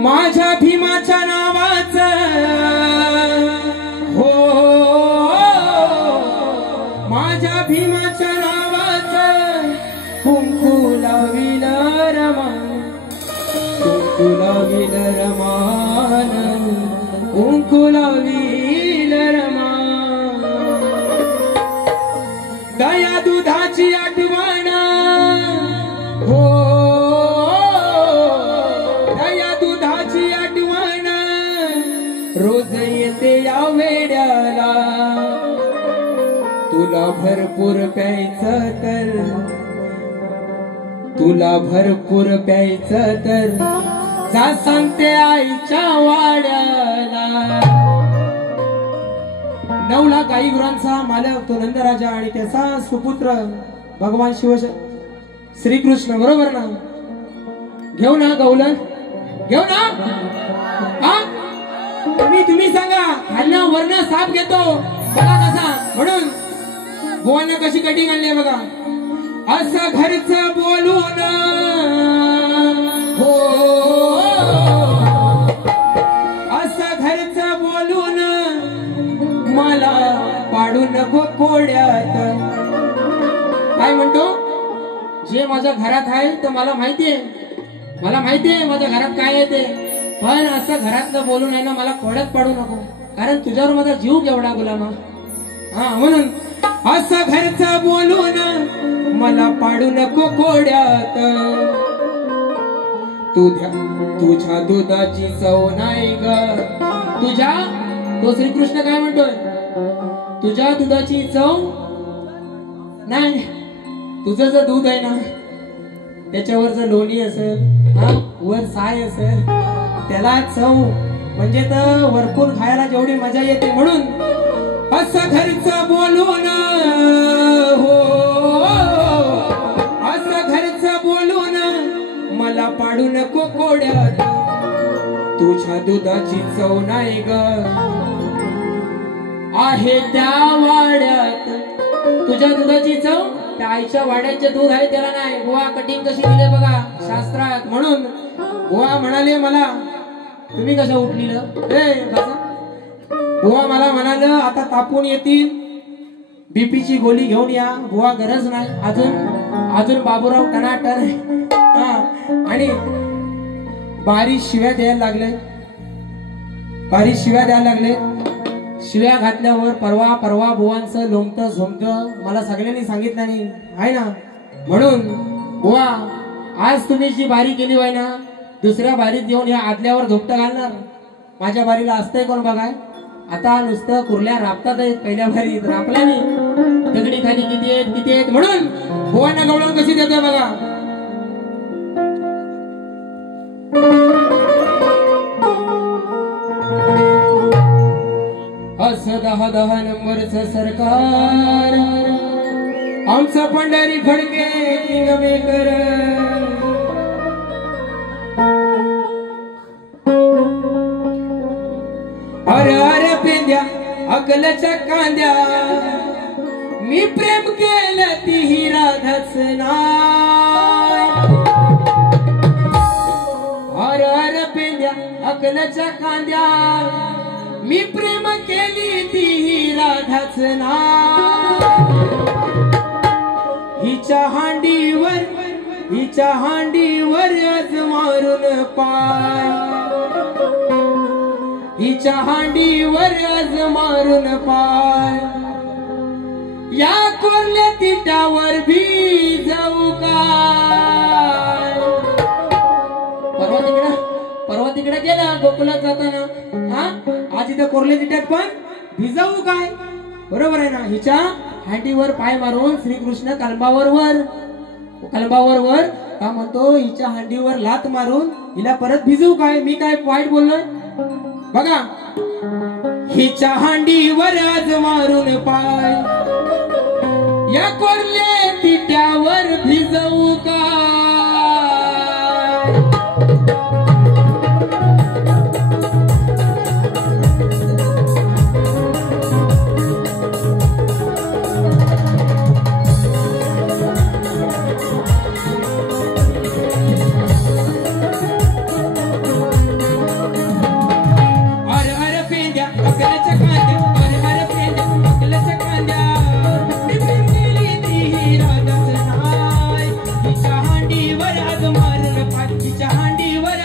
माझ्या भीमाच्या नावाचं हो, माझ्या भीमाच्या नावाचं कुंकू लाविल रमान, कुंकू लाविल रमान, कुंकू लाविल रमान. दया दुधाची आठवण हो, दया दुधाची आठवण रोज येते या वेड्याला. तुला भरपूर प्यायचं तर, तुला भरपूर प्यायचं तर जा सांगते आईच्या वाड्याला. 9 लाख गाई गुरांचा मालक तो नंदराजा आणि त्याचा सुपुत्र भगवान शिव श्रीकृष्ण. बरोबर ना. घेऊ ना गवलन, घेऊ ना. तुम्ही सांगा, खालना वरना साप घेतो बघा कसा. म्हणून गोवांना कशी कटिंग आणली बघा. असं घरचं बोलून हो, असं घरचं बोलून मला पाडू नको कोड्यात. काय म्हणतो, जे माझ्या घरात आहे तर मला माहितीये, मला माहितीये माझ्या घरात काय आहे ते, पण असं घरातलं बोलून आहे ना मला कोड्यात पाडू नको, कारण तुझ्यावर माझा जीव केवढा गुलामा. म्हणून असं घरचं बोलून मला पाडू नको कोड्यात. तुझ्या दुधाची चव नाही ग, तुझ्या, तो श्रीकृष्ण काय म्हणतोय, तुझ्या दुधाची चव नाही. तुझं जर दूध आहे ना त्याच्यावर जर लोणी असेल, वर साय असेल, त्याला चव म्हणजे तर वरपून खायला जेवढी मजा येते. म्हणून असं घरचं बोलून हो, असं घरचं बोलून मला पाडू नको कोड्यात. तुझ्या दुधाची चव नाही ग आहे त्या वाड्यात. तुझ्या दुधाची चव त्या आईच्या वाड्याचे दूध आहे त्याला नाही. बुवा कटिंग कशी दिले बघा शास्त्रात. म्हणून बुवा म्हणाले मला, तुम्ही कसं उठलेलं बुवा मला म्हणाल आता तापून येतील, बीपीची गोळी घेऊन या. बुवा गरज नाही, अजून बाबूराव टनाटन. आणि बारीक शिव्या द्यायला लागले, बारीक शिव्या द्यायला लागले. शिव्या घातल्यावर परवा बुवांचं लोमतं झोमतं मला सगळ्यांनी सांगितलं नाही आहे ना. म्हणून बुवा आज तुम्ही जी बारी केली आहे ना, दुसऱ्या बारीत येऊन या आदल्यावर झोपतं घालणार. माझ्या बारीला असतंय कोण बघाय. आता नुसतं कुर्ल्या राबतात आहेत, पहिल्या बारीत रापल्या नाही. दगडी खाली किती आहेत. म्हणून बुवांना गवळण कशी देतोय बघा. 10 नंबरचं सरकार आमचा पंढरी फडके किंगमेकर अरे अरे पेंद्या अकलच्या कांद्या मी प्रेम केलं तीही राधाच नाय अरे अरे पेंद्या अकलच्या कांद्या मी प्रेम केली तीही राधाच नाय हिच्या हांडीवर आज मारून पाय हिच्या हांडीवर आज मारून पाय या कोरल्या तिटावर भी जाऊ काय परवा तिकडे गेला गोकुलात जाताना आज इथं कोरल्या तिट्यात पण भिजाऊ काय बरोबर आहे ना हिच्या हांडीवर पाय मारून श्रीकृष्ण कलंबावर वर का म्हणतो हिच्या हांडीवर लात मारून हिला परत भिजवू काय मी काय वाईट बोललोय बघा हिच्या हांडीवर आज मारून पाय या कोरले तिट्यावर भिजवू काय हांडीवर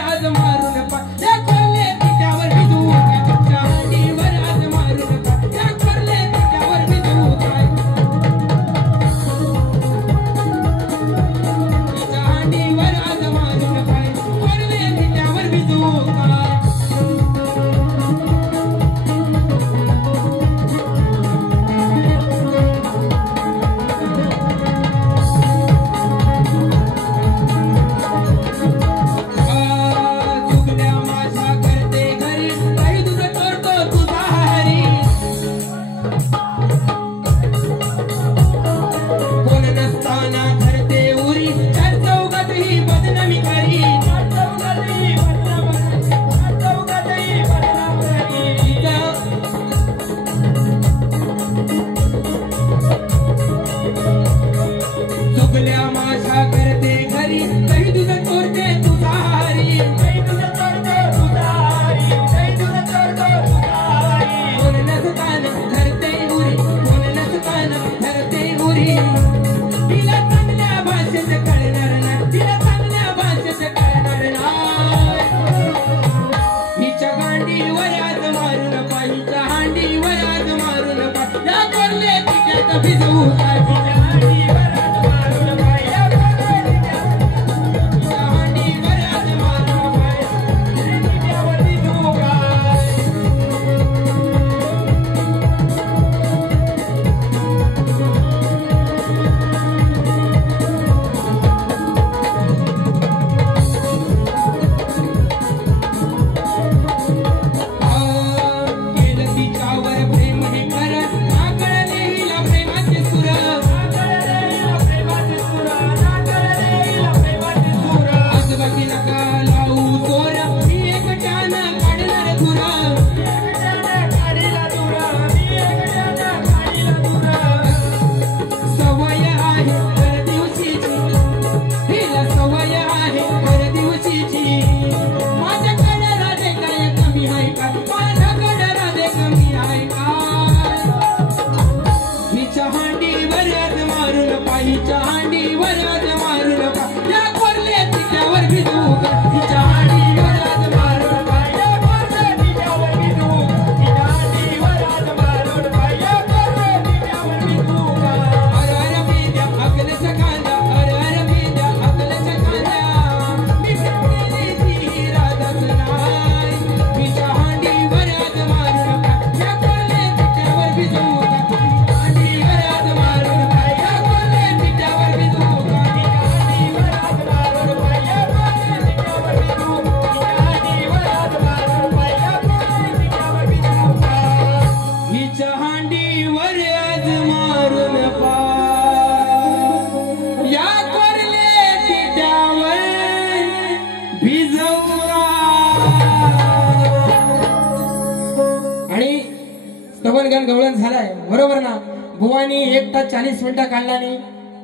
गण गवळण झालाय बरोबर ना. बुवानी 1 तास 40 मिनिटं काढला नाही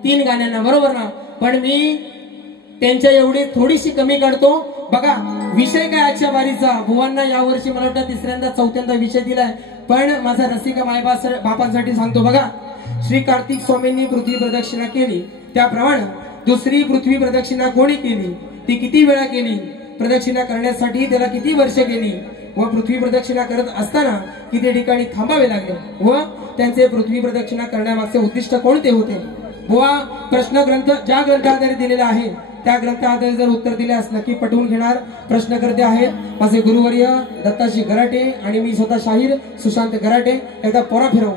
3 गाण्यांना बरोबर ना. पण मी त्यांच्या एवढी थोडीशी कमी काढतो. बघा विषय काय आजच्या वारीचा. बुवांना यावर्षी मला वाटतं 3ऱ्यांदा 4थ्यांदा विषय दिलाय. पण माझा रसिका बापांसाठी सांगतो बघा. श्री कार्तिक स्वामींनी पृथ्वी प्रदक्षिणा केली त्याप्रमाणे दुसरी पृथ्वी प्रदक्षिणा कोणी केली, ती किती वेळा केली, प्रदक्षिणा करण्यासाठी त्याला किती वर्ष गेली व पृथ्वी प्रदक्षिणा करत असताना किती ठिकाणी थांबावे लागले व त्यांचे पृथ्वी प्रदक्षिणा करण्यामागचे उद्दिष्ट कोणते होते. बुवा प्रश्न ग्रंथ ज्या ग्रंथाधारे दिलेला आहे त्या ग्रंथाधारे जर उत्तर दिल्यास नक्की पटवून घेणार. प्रश्नकर्ते आहेत माझे गुरुवर्य दत्ताजी गराटे आणि मी स्वतः शाहीर सुशांत गराटे. एकदा पोरा फिरव.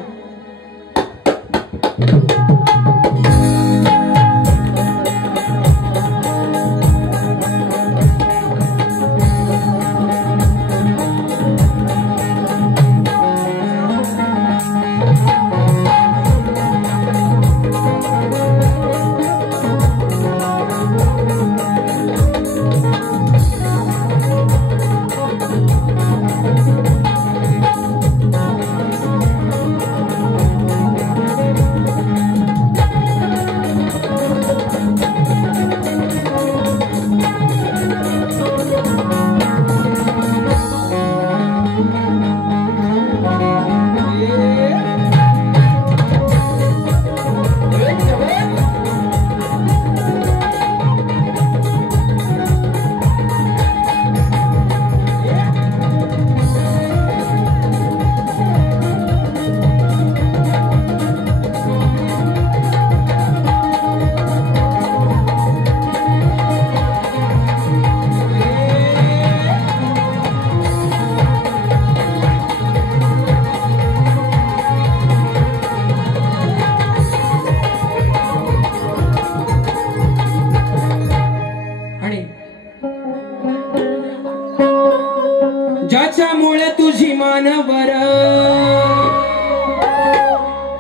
ज्याच्यामुळे तुझी मानवर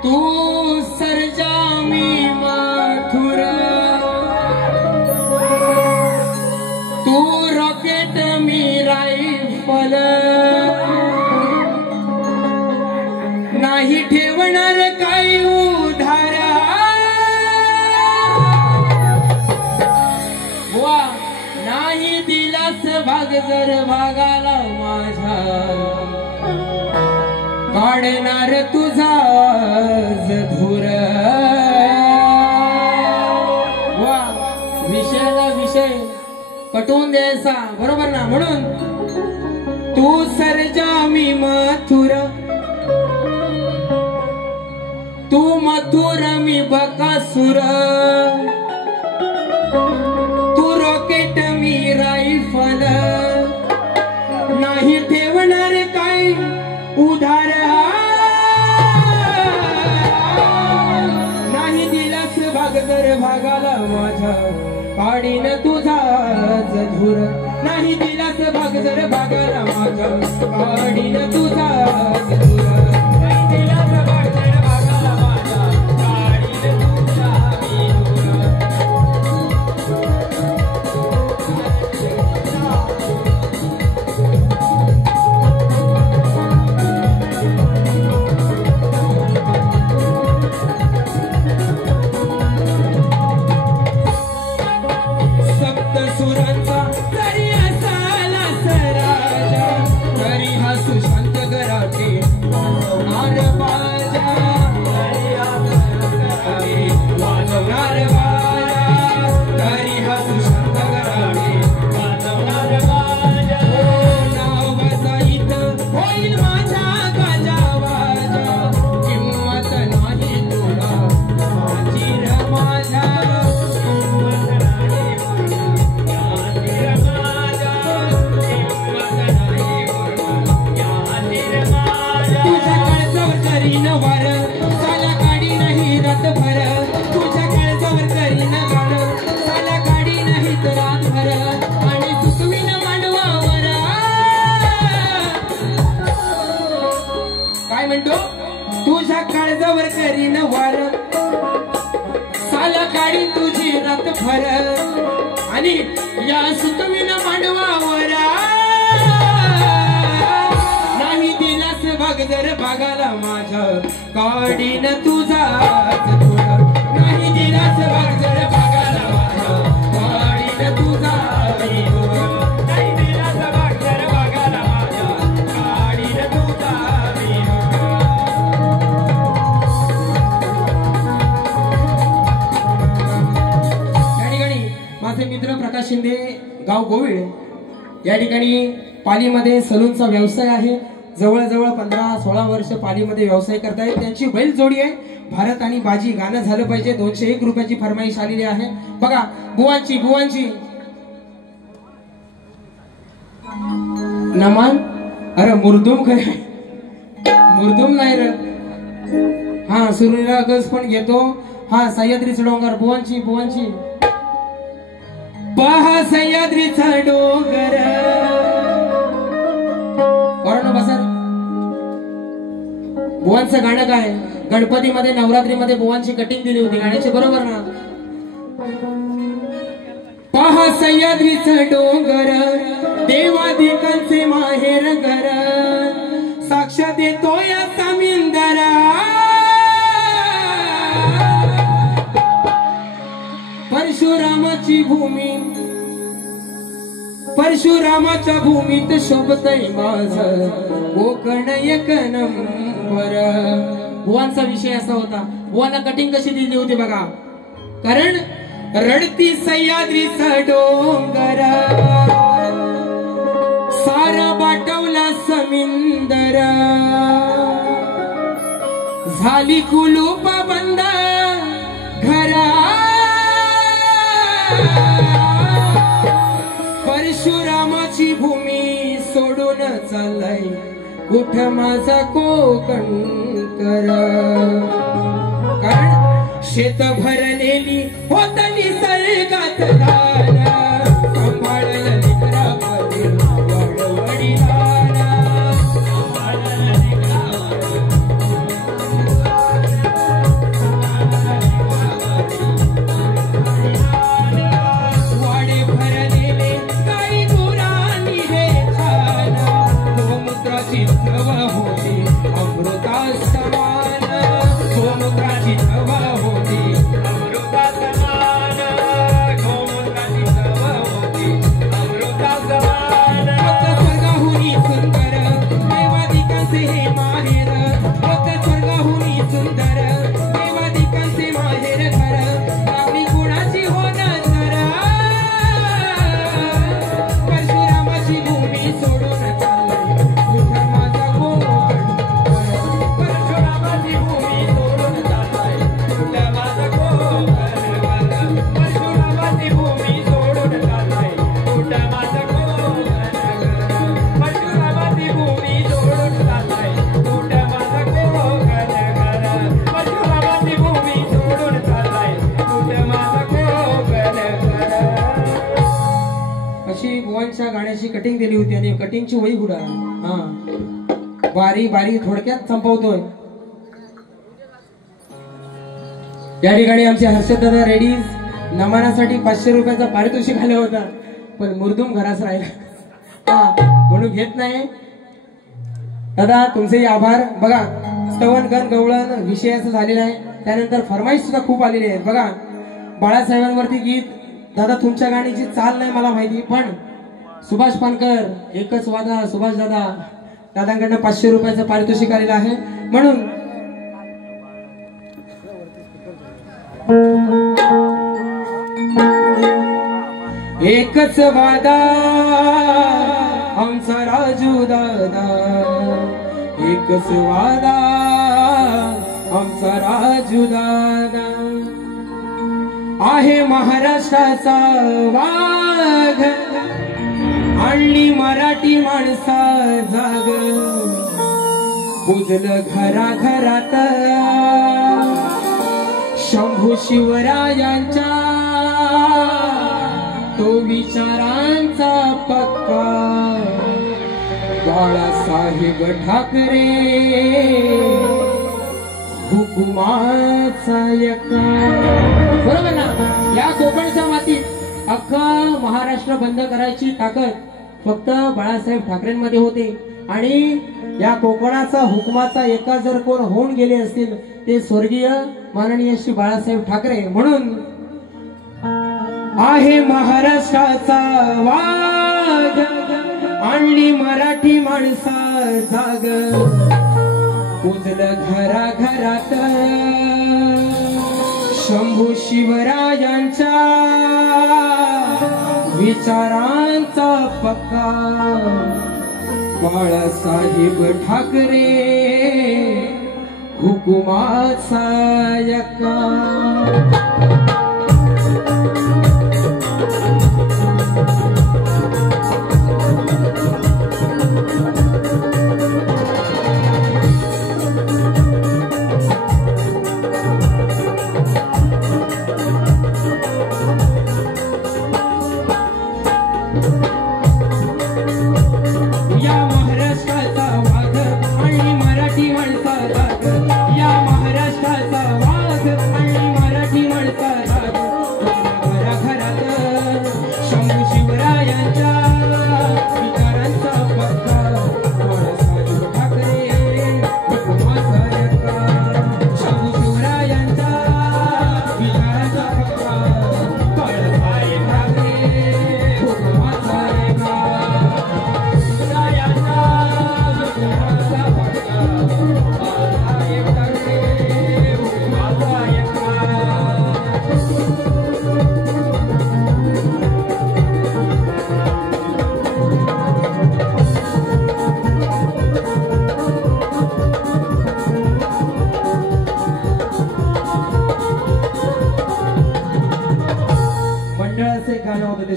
तू सर्जा मी माथुर, तू रॉकेट मी रायफल, नाही ठेवणार काही उधार. वा नाही दिलास भाग जर भागाला माझा, काढणार तुझा धूर. वा विषयाला विषय पटवून द्यायचा बरोबर ना. म्हणून तू सर्जा मी मथुर, तू मथुर मी बकासुर, तू रॉकेट मी रायफल, नाही ठेवणार काय उधार. नाही दिलास भाग जर भागाला माझा, काढीन तुझा धूर. नाही दिलास भाग जर भागाला माझा, काढीन तुझा धूर. तुझ्या काळजावर करीन वार, साला काढी तुझी रात भर, आणि या सुतवीन मांडवावर नाही दिलास भाग जर भागाला माझ्या काढीन तुझा नाही दिलास भाग जर भागाला माझ्या काढीन तुझा नाही दिलास भाग जर भागाला माझ्या काढीन तुझा या ठिकाणी माझे मित्र प्रकाश शिंदे गाव गोविड या ठिकाणी पालीमध्ये सलूनचा व्यवसाय आहे. जवळजवळ 15-16 वर्ष पालीमध्ये व्यवसाय करतायत. त्यांची बैल जोडी आहे भारत आणि बाजी. गाणं झालं पाहिजे. 201 रुपयाची फरमाईश आलेली आहे. बघा बुवांची नमान. अरे मुर्दुम काय मुर्दुम नाही रे. हा सुरुला गज पण घेतो. हा सह्याद्रीचा डोंगर बुवांची पहा सह्याद्रीचा डोंगर बसर. बुवांचं गाणं काय गणपतीमध्ये नवरात्रीमध्ये बुवांची कटिंग दिली होती गाण्याची बरोबर ना. पहा सह्याद्रीचं डोंगर देवादिकांचे माहेर घर साक्ष देतो या समिंदर परशुरामाची भूमी परशुरामाच्या भूमीत शोभतय माझं कोकण एक नंबर. बुवांचा विषय असा होता. बुवांना कटिंग कशी दिली होती बघा. कारण रडती सह्याद्रीचा डोंगर सारा बाटवला समिंदर झाली कुलूप बंद घरा परशुरामाची भूमी सोडून चाललाय कुठ माझा कोकण कर. कारण शेत भरलेली होत निसर्गात दान सांभाळलं लेकरामध्ये वडवडीलान सांभाळलं वाडे भरलेले काही गुरांनी हे छान गोमूत्राची चव होती अमृता समान गोमूत्राची चव होती अमृता समान गोमूत्राची चव होती अमृता समान. स्वर्गाहुनी सुंदर देवादिकांचे हे माहेर स्वर्गाहुनी सुंदर देवादिकांचे माहेर घर आपली गुणाची होणार परशुरामाची भूमी सोडून चाललंय कुठ माझा कोकण परशुरामाची भूमी सोडून चाललंय कुठ माझा कोकण परशुरामाची भूमी सोडून चाललंय कुठ माझा कोकण परशुरामाची भूमी सोडून चाललंय कुठ माझा कोकण परशुरामाची भूमी सोडून चाललंय कुठ माझा कोकण. अशी बुवांच्या गाण्याची कटिंग दिली होती आणि कटिंगची वही गुडा. हा बारी थोडक्यात संपवतोय. या ठिकाणी आमचे हर्षददादा रेडीज नमनासाठी 500 रुपयाचा पारितोषिक आला होता पण मुर्दुम घरास राहिला म्हणून घेत नाही. दादा तुमचेही आभार. बघा स्तवन गण गवळण विषय असं झालेला आहे. त्यानंतर फरमाईश सुद्धा खूप आलेली आहेत. बघा बाळासाहेबांवरती गीत. दादा तुमच्या गाण्याची चाल नाही मला माहिती पण सुभाष पानकर एकच वादा सुभाष दादांकडनं 500 रुपयाचं पारितोषिक आलेलं आहे म्हणून एकच वादा आमचा राजू दादा एकच वादा आमचा राजू दादा आहे महाराष्ट्राचा वाघ आणली मराठी माणसा जाग पूजलं घराघरात शंभू शिवरायांच्या तो विचारांचा पक्का बाळासाहेब ठाकरे हुकुमाचा यका. बरोबर ना. या कोकणच्या मातीत अख्खा महाराष्ट्र बंद करायची ताकद फक्त बाळासाहेब ठाकरेंमध्ये होते. आणि या कोकणाचा हुकमाचा एका जर कोण होऊन गेले असतील ते स्वर्गीय माननीय श्री बाळासाहेब ठाकरे. म्हणून आहे महाराष्ट्राचा वाघ आणली मराठी माणसा जाग उजल घराघरात शंभू शिवरायांच्या विचारांचा पक्का बाळासाहेब ठाकरे हुकुमाचा यक्का.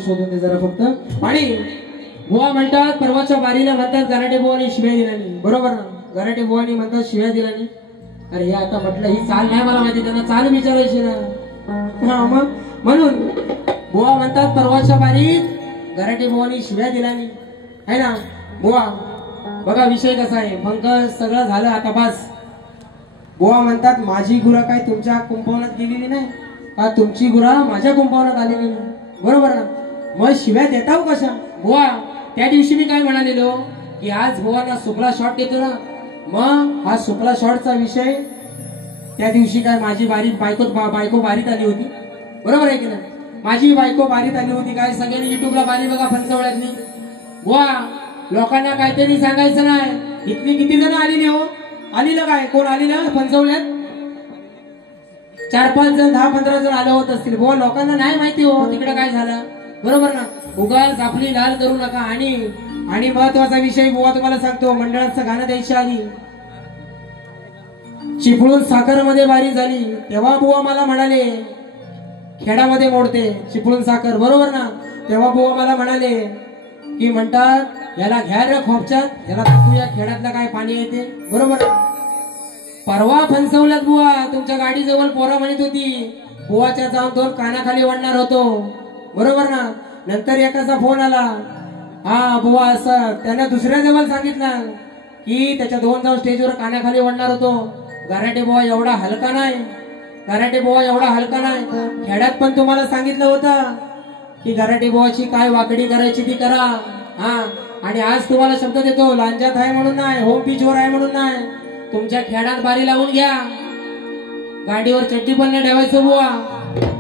शोधून दे जरा फक्त. आणि बुवा म्हणतात परवाच्या बारीला म्हणतात गराटे बुवानी शिव्या दिल्यानी. बरोबर ना, गराटे बुवानी म्हणतात शिव्या दिल्यानी. अरे हे आता म्हटलं ही चाल नाही मला माहिती, त्यांना चाल विचारायची ना. मग म्हणून बुवा म्हणतात परवाच्या बारीत गराटे बुवानी शिव्या दिल्यानी आहे ना. बुवा बघा विषय कसा आहे, पंकज सगळं झालं आता बस. बुवा म्हणतात माझी गुरा काय तुमच्या कुंपवनात गेलेली नाही का, तुमची गुरा माझ्या कुंपवनात आलेली नाही. बरोबर ना, मग शिव्या देताव कशा. बुवा त्या दिवशी मी काय म्हणालेलो की आज बुवाना सुपला शॉट येतो ना, मग हा सुपला शॉटचा विषय त्या दिवशी काय माझी बायको बारीत आली होती. बरोबर आहे की नाही, माझी बायको बारीत आली होती. काय सगळ्यांनी युट्यूबला बारी बघा पंचवळ्यातली. बुवा लोकांना काहीतरी सांगायचं नाही, इथली किती जण आलेली हो, आलेलं काय कोण आलेलं पंचवळ्यात 4-5 जण 10-15 जण आले होत असतील. बुवा लोकांना नाही माहिती हो तिकडे काय झालं. बरोबर ना, उगाच आपली लाल करू नका. आणि महत्वाचा विषय बुवा तुम्हाला सांगतो, मंडळाचं गाणं द्यायची आली चिपळूण साखर मध्ये बारी झाली तेव्हा बुवा मला म्हणाले खेडामध्ये मोडते चिपळूण साखर. बरोबर ना, तेव्हा बुवा मला म्हणाले की म्हणतात याला घ्या रे खोपच्यात, याला दाखवूया खेड्यातलं काय पाणी येते. बरोबर, परवा फणसवल्यात बुवा तुमच्या गाडी जवळ पोरा म्हणत होती बुवाच्या जाऊन 2 कानाखाली वळणार होतो. बरोबर ना, नंतर एकाचा फोन आला, हा बुवा असं त्याने दुसऱ्या जवळ सांगितलं की त्याच्या 2 जाऊन स्टेजवर कानाखाली वळणार होतो. गराटे बुवा एवढा हलका नाही, गराटे बुवा एवढा हलका नाही. खेड्यात पण तुम्हाला सांगितलं होतं की गराटे बुवाची काय वाकडी करायची ती करा. हा, आणि आज तुम्हाला शब्द देतो, लांजात आहे म्हणून नाही, होम पिचवर आहे म्हणून नाही, तुमच्या खेड्यात बारी लावून घ्या. गाडीवर चड्डी पण नाही ठेवायचं बुवा.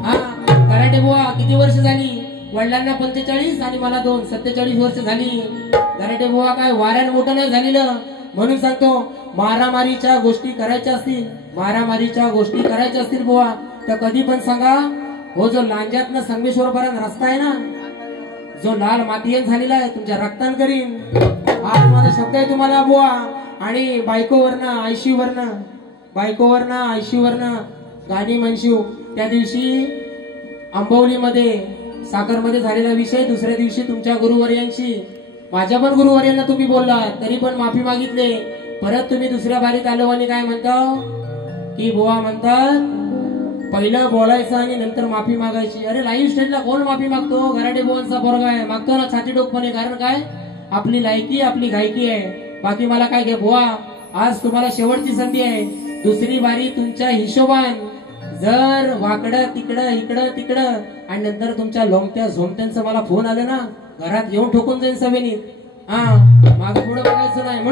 हा, गराटे बुवा किती वर्ष झाली, वडिलांना 45 आणि मला 47 वर्ष झाली. गराटे बुवा काय वाऱ्यान मोठं नाही झालेलं. म्हणून सांगतो, मारामारीच्या गोष्टी करायच्या असतील, मारामारीच्या गोष्टी करायच्या असतील बुवा तर कधी पण सांगा. हो, जो लांजातनं संगमेश्वर पर्यंत रस्ता आहे ना, जो लाल मातीयन झालेला आहे तुमच्या रक्तान करीन. आज माझा शब्द आहे तुम्हाला बुवा. आणि बायकोवरनं आयशीवरनं गाणी म्हणशिव. त्या दिवशी आंबवलीमध्ये साखरमध्ये झालेला विषय, दुसऱ्या दिवशी तुमच्या गुरुवर्यांशी, माझ्या पण गुरुवर्यांना तुम्ही बोलला तरी पण माफी मागितले. परत तुम्ही दुसऱ्या बारीत आलो आणि काय म्हणता की बुवा म्हणतात पहिलं बोलायचं आणि नंतर माफी मागायची. अरे लाईव्ह स्टेजला कोण माफी मागतो, गराटे बुवांचा पोरगा आहे मागतो ना छाती डोकपणे. कारण काय, आपली लायकी आपली गायकी आहे. बाकी मला काय घे बुवा, आज तुम्हाला शेवटची संधी आहे. दुसरी बारी तुमच्या हिशोबान, जर वाकडं तिकडं इकडं तिकडं आणि नंतर तुमच्या लोंगत्या झोमत्यांचं मला फोन आलं ना, घरात येऊन ठोकून जाईन सभेनीत. हा, मागे पुढे बघायचं नाही.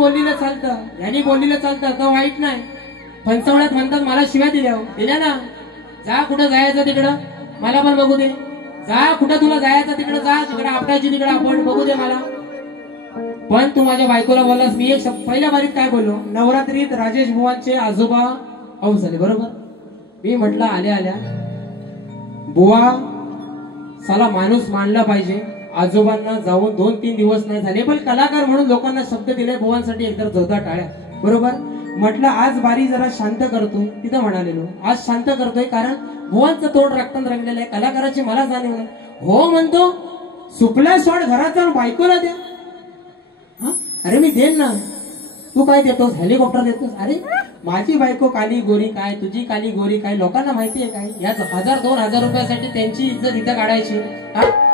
बोललेलं चालतं, यांनी बोललेलं चालतं तर वाईट नाही. पंचवड्यात म्हणतात मला शिव्या दिल्या ना, जा कुठं जायचं तिकडं मला पण बघू दे, जा कुठं तुला जायचं तिकडं जा, तिकडं आपटायची तिकडं आपण बघू दे मला. पण तू माझ्या बायकोला बोललास. मी एक पहिल्या बारीत काय बोललो, नवरात्रीत राजेश बुवांचे आजोबा औ झाले बरोबर. मी म्हटलं आल्या आल्या बुवा साला माणूस मानला पाहिजे. आजोबांना जाऊन 2-3 दिवस नाही झाले, पण कलाकार म्हणून लोकांना शब्द दिले बुवांसाठी एकदा जोरदार टाळ्या बरोबर. म्हटलं आज बारी जरा शांत करतोय, तिथं म्हणालेलो आज शांत करतोय कारण बुवांचं तोंड रक्तान रंगलेलं आहे. कलाकाराची मला जाणीव नाही. हो म्हणतो सुपला सोड घरात जाऊन बायकोला द्या. अरे मी देन ना, तू काय देतोस, हेलिकॉप्टर देतोस. अरे माझी बायको काली गोरी काय, तुझी काली गोरी काय, लोकांना माहिती आहे काय. या 1000-2000 रुपयासाठी त्यांची इज्जत इथं काढायची,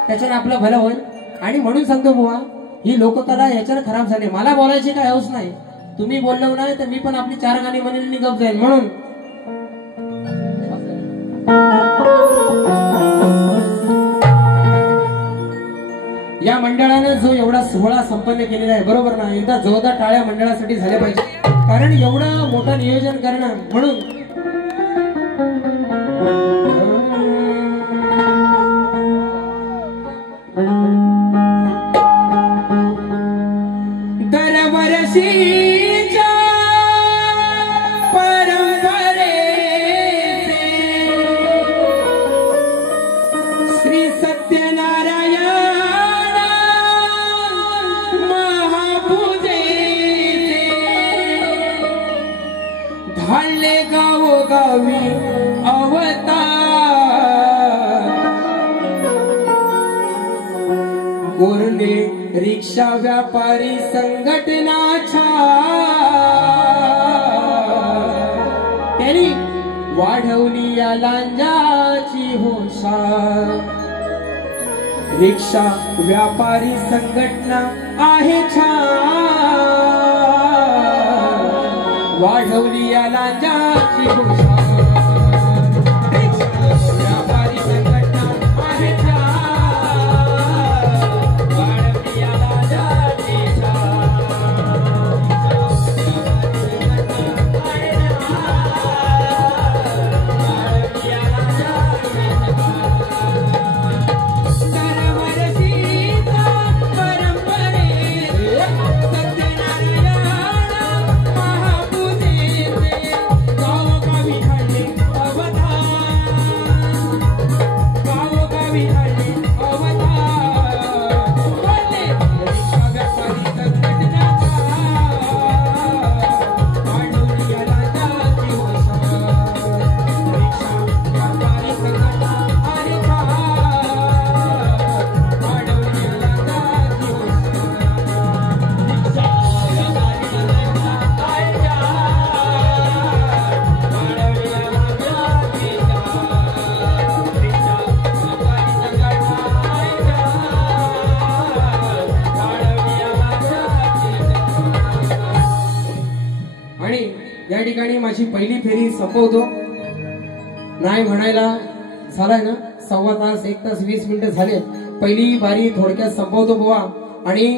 त्याच्याने आपलं भलं होईल. आणि म्हणून सांगतो बुवा ही लोककला याच्यानं खराब झाली. मला बोलायची काय हौस नाही, तुम्ही बोललो नाही तर मी पण आपली 4 गाणी म्हणून निघत जाईल. म्हणून या मंडळानं जो एवढा सोहळा संपन्न केलेला आहे बरोबर ना, एकदा जोरदार टाळ्या मंडळासाठी झाल्या पाहिजे कारण एवढं मोठं नियोजन करणं. म्हणून दरवर्षीच्या परंपरेचे श्री सत्यनारायण धाडले गावोगावी अवतार. गोरले रिक्षा व्यापारी संघटनाच्या त्यांनी वाढवली या लांजाची हुशार. रिक्षा व्यापारी संघटना आहे छान, वाढवली या लांजाची हुशार. रिक्षा व्यापारी संघटना आहे छान, वाढवली या लांजाची या ठिकाणी माझी पहिली फेरी संपवतो. नाही म्हणायला झालाय ना 1.25 तास 1 तास 20 मिनिटं झाले. पहिली बारी थोडक्यात संपवतो बुवा आणि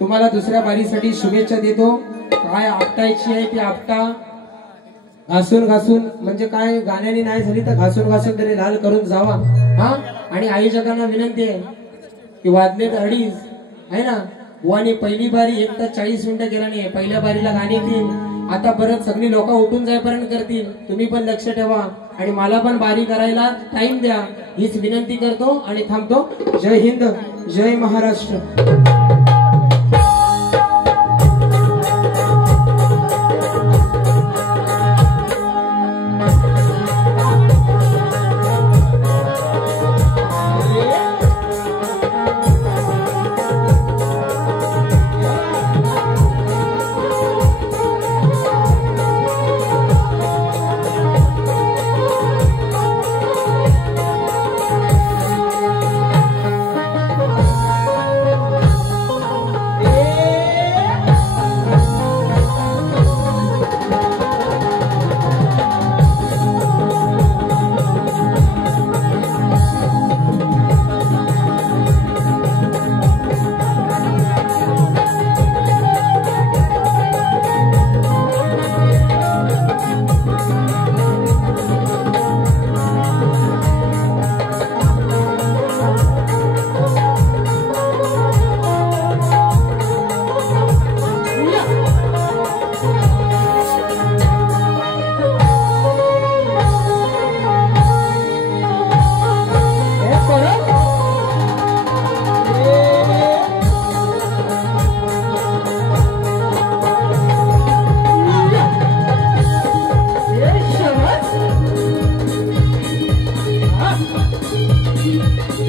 तुम्हाला दुसऱ्या बारीसाठी शुभेच्छा देतो. काय आपटायची आहे ती आपटा, घासून घासून म्हणजे काय गाण्याने नाही झाली तर घासून घासून तरी लाल करून जावा. हा आणि आयोजकांना विनंती आहे की वाजलेत 2:30 आहे ना. बुवाने पहिली बारी 1 तास 40 मिनिटं केला नाही. पहिल्या बारीला गाणी येतील, आता परत सगळी लोक उठून जाईपर्यंत करतील. तुम्ही पण लक्ष ठेवा आणि मला पण बारी करायला टाइम द्या हीच विनंती करतो आणि थांबतो. जय हिंद, जय महाराष्ट्र. रे